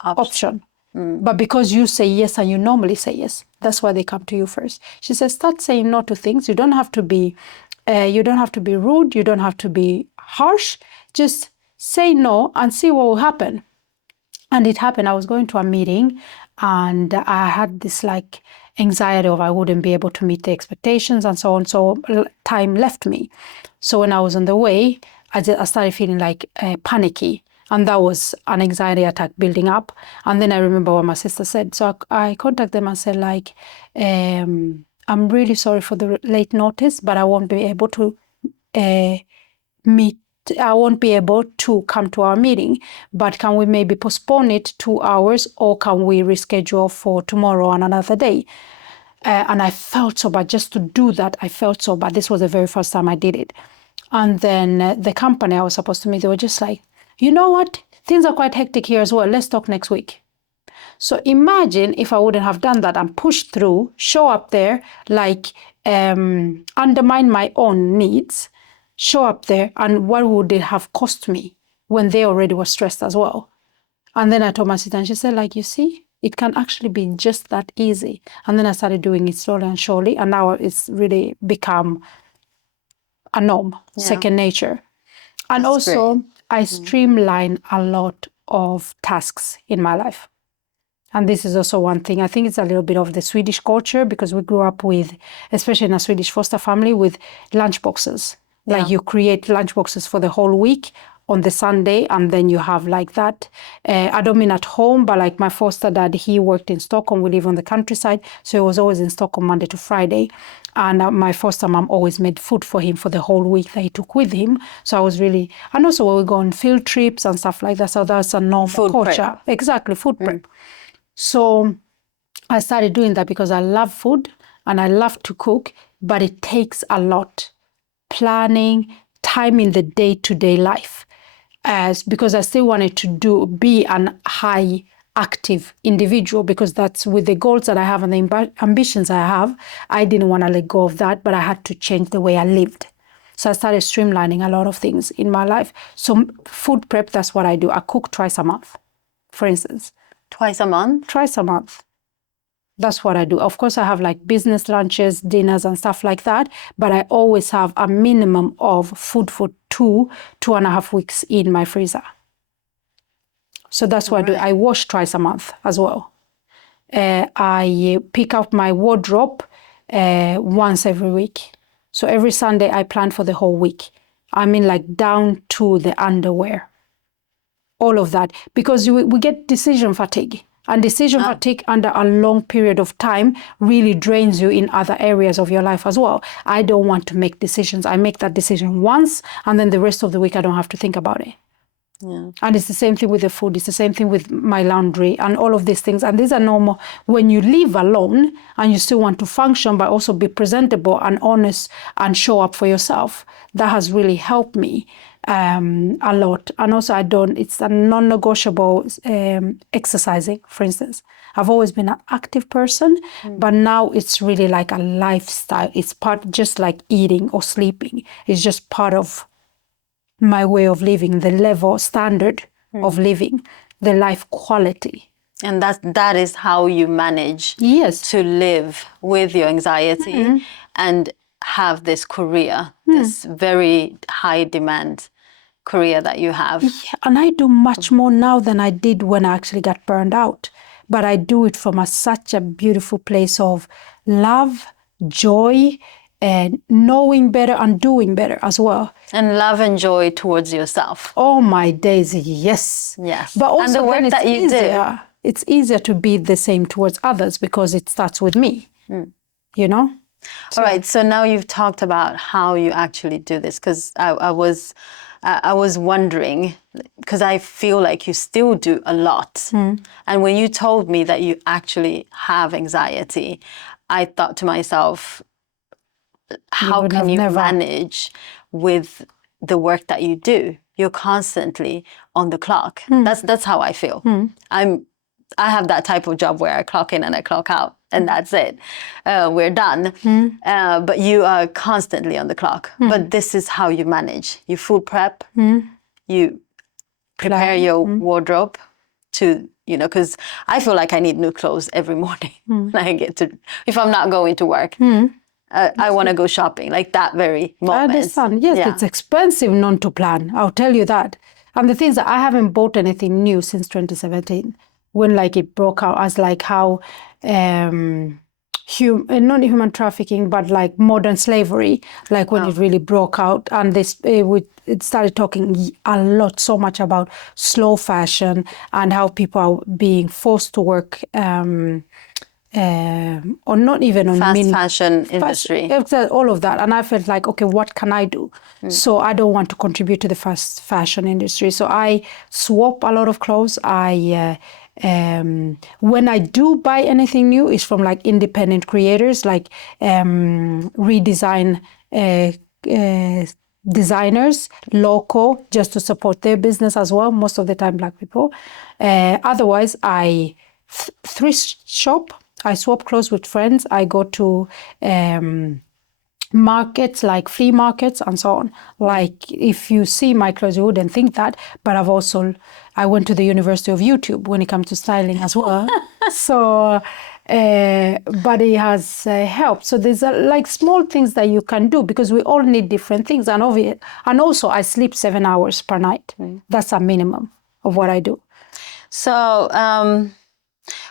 option. But because you say yes and you normally say yes, that's why they come to you first. She says, start saying no to things. You don't have to be rude. You don't have to be harsh. Just say no and see what will happen. And it happened. I was going to a meeting and I had this like anxiety of I wouldn't be able to meet the expectations and so on. So time left me. So when I was on the way, I started feeling like panicky. And that was an anxiety attack building up. And then I remember what my sister said. So I contacted them and said like, I'm really sorry for the late notice, but I won't be able to I won't be able to come to our meeting, but can we maybe postpone it 2 hours or can we reschedule for tomorrow on another day? And I felt so bad just to do that. I felt so bad. This was the very first time I did it. And then the company I was supposed to meet, they were just like, you know what? Things are quite hectic here as well. Let's talk next week. So imagine if I wouldn't have done that and pushed through, show up there, like undermine my own needs, show up there, and what would it have cost me when they already were stressed as well? And then I told my sister, and she said, like, you see, it can actually be just that easy. And then I started doing it slowly and surely, and now it's really become a norm, second nature. And That's also, great. I streamline a lot of tasks in my life. And this is also one thing. I think it's a little bit of the Swedish culture because we grew up with, especially in a Swedish foster family, with lunch boxes. Like you create lunch boxes for the whole week on the Sunday, and then you have like that. I don't mean at home, but like my foster dad, he worked in Stockholm. We live on the countryside, so he was always in Stockholm Monday to Friday. And my foster mom always made food for him for the whole week that he took with him. So I was really, and also when we go on field trips and stuff like that. So that's a normal Food culture. prep. Exactly, food prep. So I started doing that because I love food and I love to cook, but it takes a lot. Planning, time in the day-to-day life, because I still wanted to be an high active individual, because that's with the goals that I have and the ambitions I have. I didn't want to let go of that, but I had to change the way I lived. So I started streamlining a lot of things in my life. So food prep, that's what I do. I cook twice a month, for instance. Twice a month? Twice a month. That's what I do. Of course, I have like business lunches, dinners, and stuff like that. But I always have a minimum of food for 2.5 weeks in my freezer. So that's what I do. I wash twice a month as well. I pick up my wardrobe once every week. So every Sunday, I plan for the whole week. I mean, like down to the underwear. All of that. Because we get decision fatigue. And decision fatigue under a long period of time really drains you in other areas of your life as well. I don't want to make decisions. I make that decision once, and then the rest of the week I don't have to think about it. Yeah. And it's the same thing with the food. It's the same thing with my laundry and all of these things. And these are normal. When you live alone and you still want to function, but also be presentable and honest and show up for yourself, that has really helped me a lot. And also it's a non-negotiable exercising, for instance. I've always been an active person, but now it's really like a lifestyle. It's part, just like eating or sleeping. It's just part of my way of living, the level standard of living, the life quality. And that is how you manage to live with your anxiety and have this career, this very high demand career that you have. Yeah, and I do much more now than I did when I actually got burned out. But I do it from such a beautiful place of love, joy, and knowing better and doing better as well. And love and joy towards yourself. Oh my days, yes. Yes. But also and the work that you do. It's easier to be the same towards others because it starts with me, you know? All right, so now you've talked about how you actually do this, because I was wondering, because I feel like you still do a lot. And when you told me that you actually have anxiety, I thought to myself, how can you manage with the work that you do? you're constantly on the clock. That's how I feel. I have that type of job where I clock in and I clock out, and that's it. We're done. But you are constantly on the clock. But this is how you manage. You food prep. You prepare your wardrobe to, because I feel like I need new clothes every morning. If I'm not going to work. I want to go shopping, like that very moment. I understand. Yes, it's expensive not to plan. I'll tell you that. And the things that I haven't bought anything new since 2017, when like it broke out as like how not human trafficking, but like modern slavery, like when it really broke out, and it started talking so much about slow fashion and how people are being forced to work. Or not even on fast fashion industry. All of that. And I felt like, okay, what can I do? So I don't want to contribute to the fast fashion industry. So I swap a lot of clothes. When I do buy anything new, it's from like independent creators, like redesign designers, local, just to support their business as well. Most of the time, Black people. Otherwise, I thrift shop. I swap clothes with friends. I go to markets, like flea markets and so on. Like if you see my clothes, you wouldn't think that. But I went to the University of YouTube when it comes to styling as well. So, but it has helped. So there's like small things that you can do because we all need different things. And also I sleep 7 hours per night. That's a minimum of what I do. So,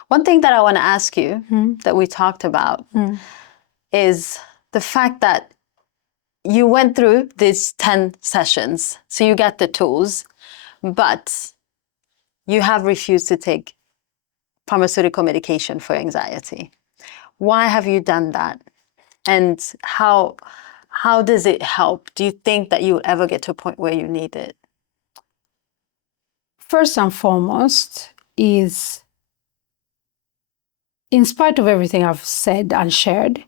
one thing that I want to ask you that we talked about is the fact that you went through these 10 sessions, so you get the tools, but you have refused to take pharmaceutical medication for anxiety. Why have you done that? And how does it help? Do you think that you'll ever get to a point where you need it? First and foremost is, in spite of everything I've said and shared,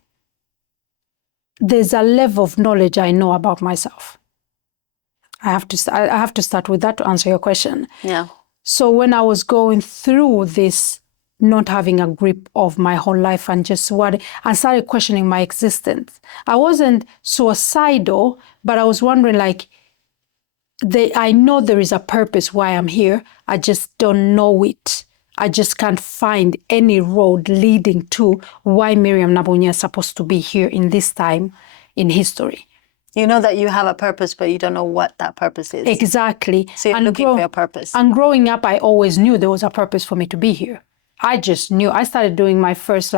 there's a level of knowledge I know about myself. I have to start with that to answer your question. Yeah. So when I was going through this, not having a grip of my whole life and just I started questioning my existence. I wasn't suicidal, but I was wondering like, I know there is a purpose why I'm here. I just don't know it. I just can't find any road leading to why Miriam Nabunya is supposed to be here in this time in history. You know that you have a purpose, but you don't know what that purpose is. Exactly. So you're looking for your purpose. And growing up, I always knew there was a purpose for me to be here. I just knew. I started doing my first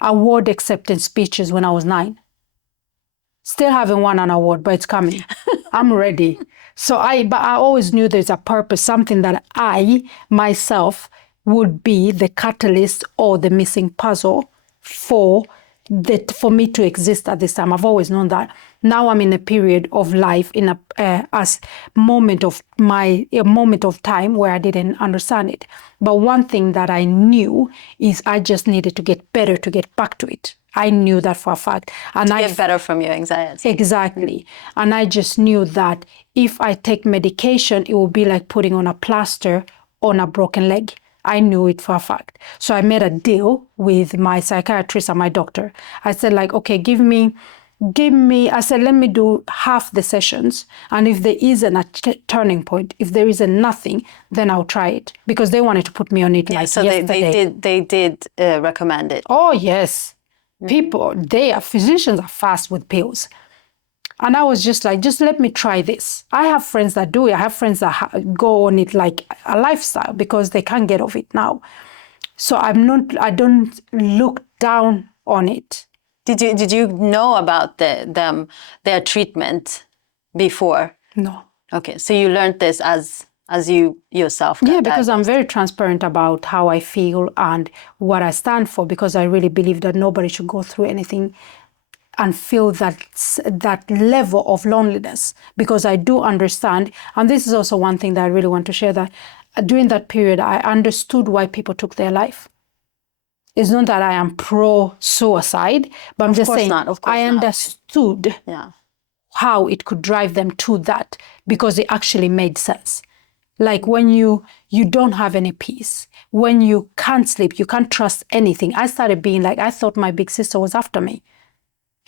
award acceptance speeches when I was 9. Still haven't won an award, but it's coming. I'm ready. But I always knew there's a purpose, something that I, myself, would be the catalyst or the missing puzzle for me to exist at this time. I've always known that. Now I'm in a period of life, in a moment of time where I didn't understand it. But one thing that I knew is I just needed to get better to get back to it. I knew that for a fact. And get better from your anxiety. Exactly. And I just knew that if I take medication, it will be like putting on a plaster on a broken leg. I knew it for a fact. So I made a deal with my psychiatrist and my doctor. I said like, okay, I said, let me do half the sessions. And if there isn't a turning point, if there isn't nothing, then I'll try it. Because they wanted to put me on it yesterday. They did recommend it. Oh, yes. Physicians are fast with pills. And I was just like, just let me try this. I have friends that do it. I have friends that go on it like a lifestyle because they can't get off it now. So I don't look down on it. Did you know about their treatment before? No. Okay, so you learned this as you yourself got because diagnosed. I'm very transparent about how I feel and what I stand for, because I really believe that nobody should go through anything and feel that level of loneliness, because I do understand, and this is also one thing that I really want to share, that during that period I understood why people took their life. It's not that I am pro-suicide, but I'm just saying I understood how it could drive them to that, because it actually made sense. Like when you don't have any peace, when you can't sleep, you can't trust anything. I started being like, I thought my big sister was after me.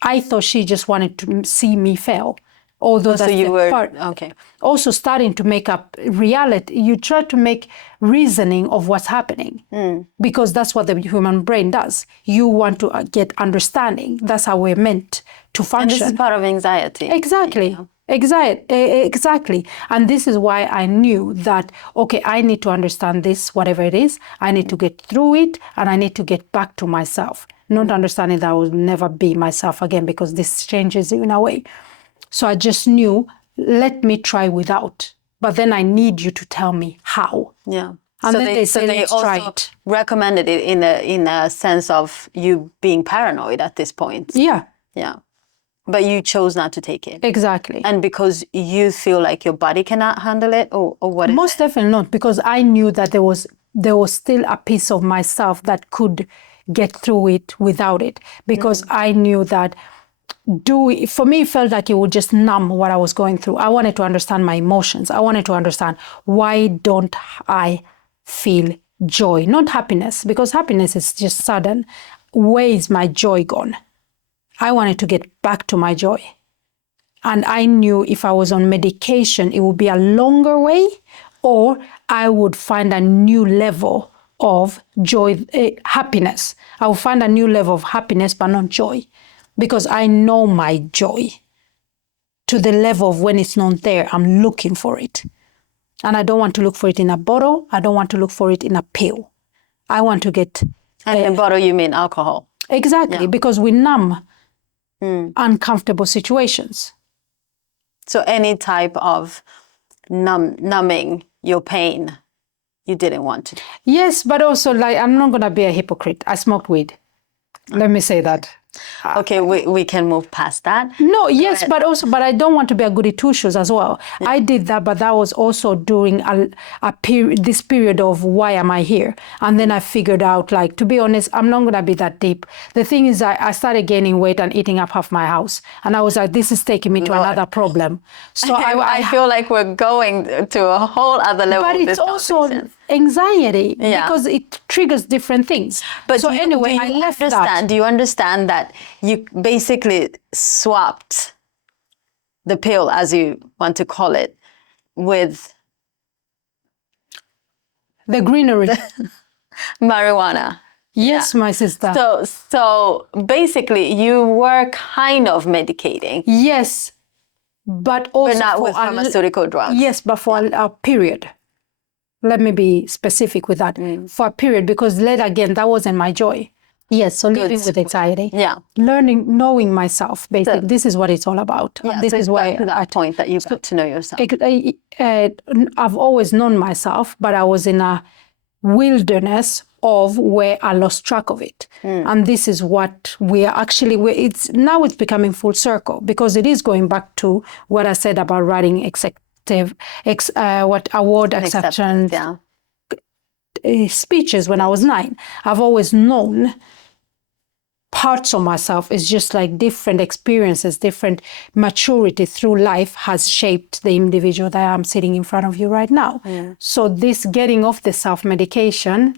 I thought she just wanted to see me fail. Although So that's you the were, part. okay. Also starting to make up reality. You try to make reasoning of what's happening, because that's what the human brain does. You want to get understanding. That's how we're meant to function. And this is part of anxiety. Exactly. Exactly. And this is why I knew that, okay, I need to understand this, whatever it is. I need to get through it, and I need to get back to myself. Not understanding that I will never be myself again, because this changes in a way. So I just knew, let me try without. But then I need you to tell me how. Yeah. And so then they say, they let's also try it. recommended it in a sense of you being paranoid at this point. Yeah. Yeah. But you chose not to take it. Exactly. And because you feel like your body cannot handle it, or what? Most definitely not, because I knew that there was still a piece of myself that could get through it without it, because I knew that for me, it felt like it would just numb what I was going through. I wanted to understand my emotions. I wanted to understand, why don't I feel joy, not happiness, because happiness is just sudden. Where is my joy gone? I wanted to get back to my joy. And I knew if I was on medication, it would be a longer way, or I would find a new level of joy, happiness. I would find a new level of happiness, but not joy, because I know my joy to the level of when it's not there, I'm looking for it. And I don't want to look for it in a bottle. I don't want to look for it in a pill. I want to get... And in bottle, you mean alcohol? Exactly, because we numb uncomfortable situations. So any type of numbing your pain, you didn't want to. Yes, but also, like, I'm not going to be a hypocrite. I smoked weed. Let me say that. Okay, we can move past that. No, yes, but I don't want to be a goody two shoes as well. Yeah. I did that, but that was also during this period of why am I here? And then I figured out, like, to be honest, I'm not going to be that deep. The thing is, I started gaining weight and eating up half my house. And I was like, this is taking me to another problem. So I feel like we're going to a whole other level. But it's also anxiety, because it triggers different things. But so anyway, I left that. Do you understand that you basically swapped the pill, as you want to call it, with the greenery, marijuana? Yes, my sister. So basically, you were kind of medicating. Yes, but also not with pharmaceutical drugs. Yes, but for a period. Let me be specific with that. For a period, because later again, that wasn't my joy. Yes, so living with anxiety. Yeah. Learning, knowing myself, basically. This is what it's all about. Yeah, this so is why to that point that you got to know yourself. I've always known myself, but I was in a wilderness of where I lost track of it. And this is what we are actually, it's becoming full circle, because it is going back to what I said about writing award acceptance speeches when I was 9. I've always known parts of myself is just like different experiences, different maturity through life has shaped the individual that I'm sitting in front of you right now. So this getting off the self-medication,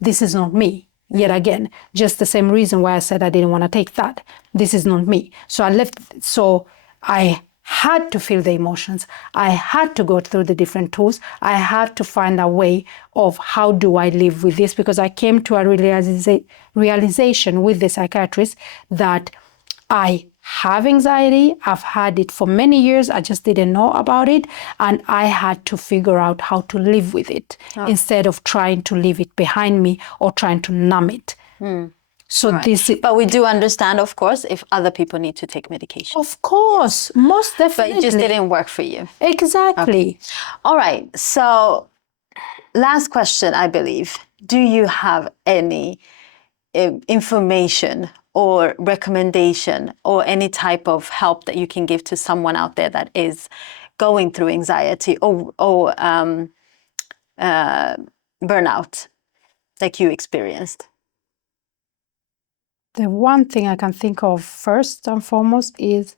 this is not me. Yet again, just the same reason why I said I didn't want to take that. This is not me. So I left. So I had to feel the emotions. I had to go through the different tools. I had to find a way of how do I live with this, because I came to a realization with the psychiatrist that I have anxiety. I've had it for many years. I just didn't know about it. And I had to figure out how to live with it instead of trying to leave it behind me or trying to numb it. So but we do understand, of course, if other people need to take medication. Of course, most definitely. But it just didn't work for you. Exactly. Okay. All right. So last question, I believe. Do you have any information or recommendation or any type of help that you can give to someone out there that is going through anxiety or burnout like you experienced? The one thing I can think of first and foremost is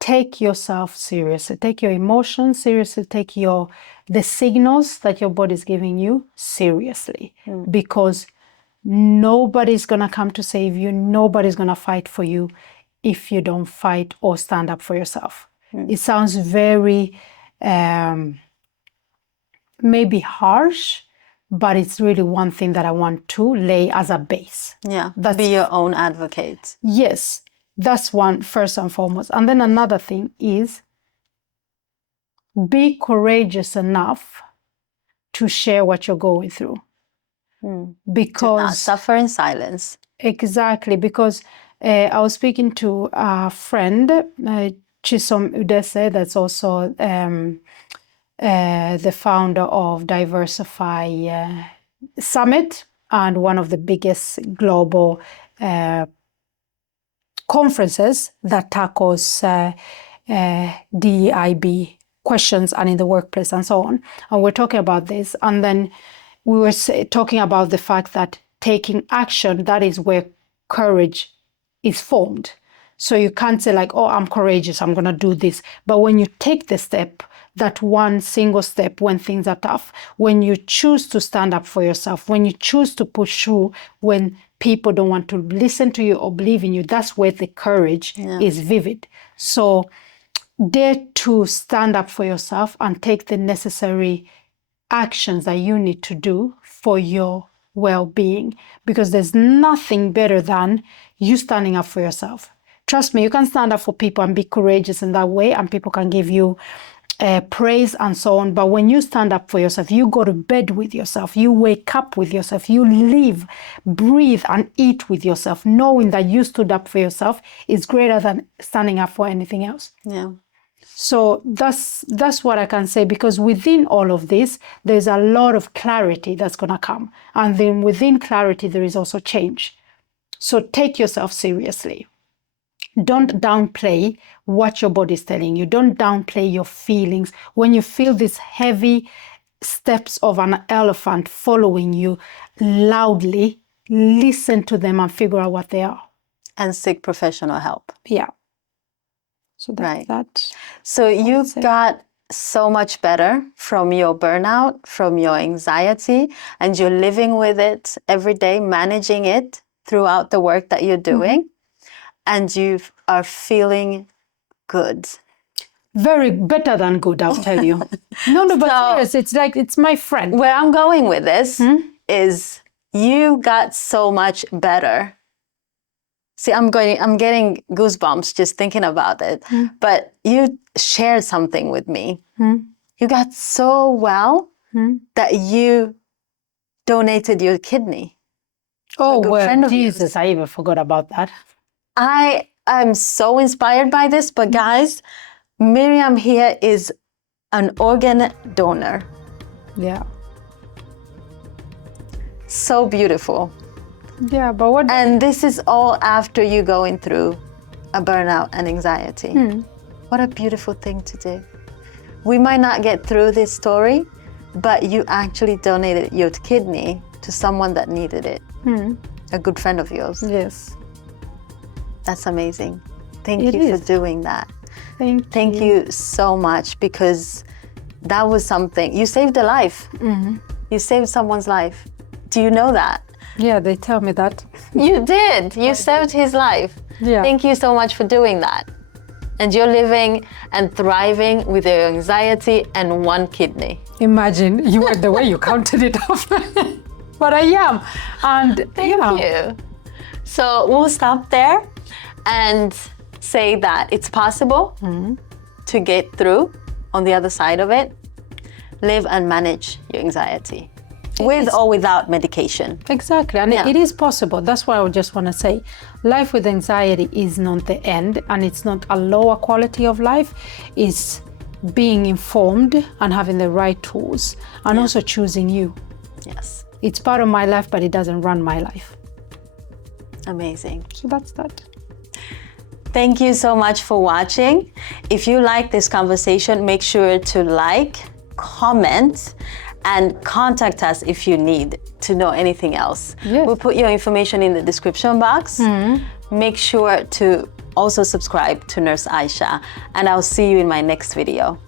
take yourself seriously. Take your emotions seriously. Take the signals that your body is giving you seriously. Because nobody's going to come to save you. Nobody's going to fight for you if you don't fight or stand up for yourself. It sounds very maybe harsh, but it's really one thing that I want to lay as a base. Yeah, be your own advocate. Yes, that's one, first and foremost. And then another thing is be courageous enough to share what you're going through. Because to not suffer in silence. Exactly, because I was speaking to a friend, Chisom Udese, that's also the founder of Diversify Summit and one of the biggest global conferences that tackles DEIB questions and in the workplace and so on. And we're talking about this. And then we were talking about the fact that taking action, that is where courage is formed. So you can't say like, oh, I'm courageous, I'm going to do this. But when you take the step, that one single step when things are tough, when you choose to stand up for yourself, when you choose to push through, when people don't want to listen to you or believe in you, that's where the courage is vivid. So dare to stand up for yourself and take the necessary actions that you need to do for your well-being, because there's nothing better than you standing up for yourself. Trust me, you can stand up for people and be courageous in that way, and people can give you praise and so on. But when you stand up for yourself, you go to bed with yourself, you wake up with yourself, you live, breathe, and eat with yourself, knowing that you stood up for yourself is greater than standing up for anything else. Yeah. So that's what I can say, because within all of this, there's a lot of clarity that's going to come. And then within clarity, there is also change. So take yourself seriously. Don't downplay what your body is telling you. Don't downplay your feelings. When you feel these heavy steps of an elephant following you loudly, listen to them and figure out what they are. And seek professional help. Yeah. So that's right. that. So you got so much better from your burnout, from your anxiety, and you're living with it every day, managing it throughout the work that you're doing. And you are feeling good. Very better than good, I'll tell you. No, but serious, it's like, it's my friend. Where I'm going with this is you got so much better. See, I'm getting goosebumps just thinking about it. But you shared something with me. You got so well that you donated your kidney. Oh, well, Jesus, I even forgot about that. I am so inspired by this, but guys, Miriam here is an organ donor. Yeah. So beautiful. Yeah, but what... And this is all after you going through a burnout and anxiety. What a beautiful thing to do. We might not get through this story, but you actually donated your kidney to someone that needed it. A good friend of yours. Yes. That's amazing. Thank you for doing that. Thank you so much, because that was something. You saved a life. You saved someone's life. Do you know that? Yeah, they tell me that. You did. You saved his life. Yeah. Thank you so much for doing that. And you're living and thriving with your anxiety and one kidney. Imagine, you were the way you counted it off. But I am. And Thank you. So we'll stop there and say that it's possible to get through on the other side of it. Live and manage your anxiety. With or without medication. Exactly, and it is possible. That's what I would just want to say. Life with anxiety is not the end, and it's not a lower quality of life. It's being informed and having the right tools, and also choosing you. Yes. It's part of my life, but it doesn't run my life. Amazing. So that's that. Thank you so much for watching. If you like this conversation, make sure to like, comment, and contact us if you need to know anything else. Yes. We'll put your information in the description box. Make sure to also subscribe to Nurse Aisha, and I'll see you in my next video.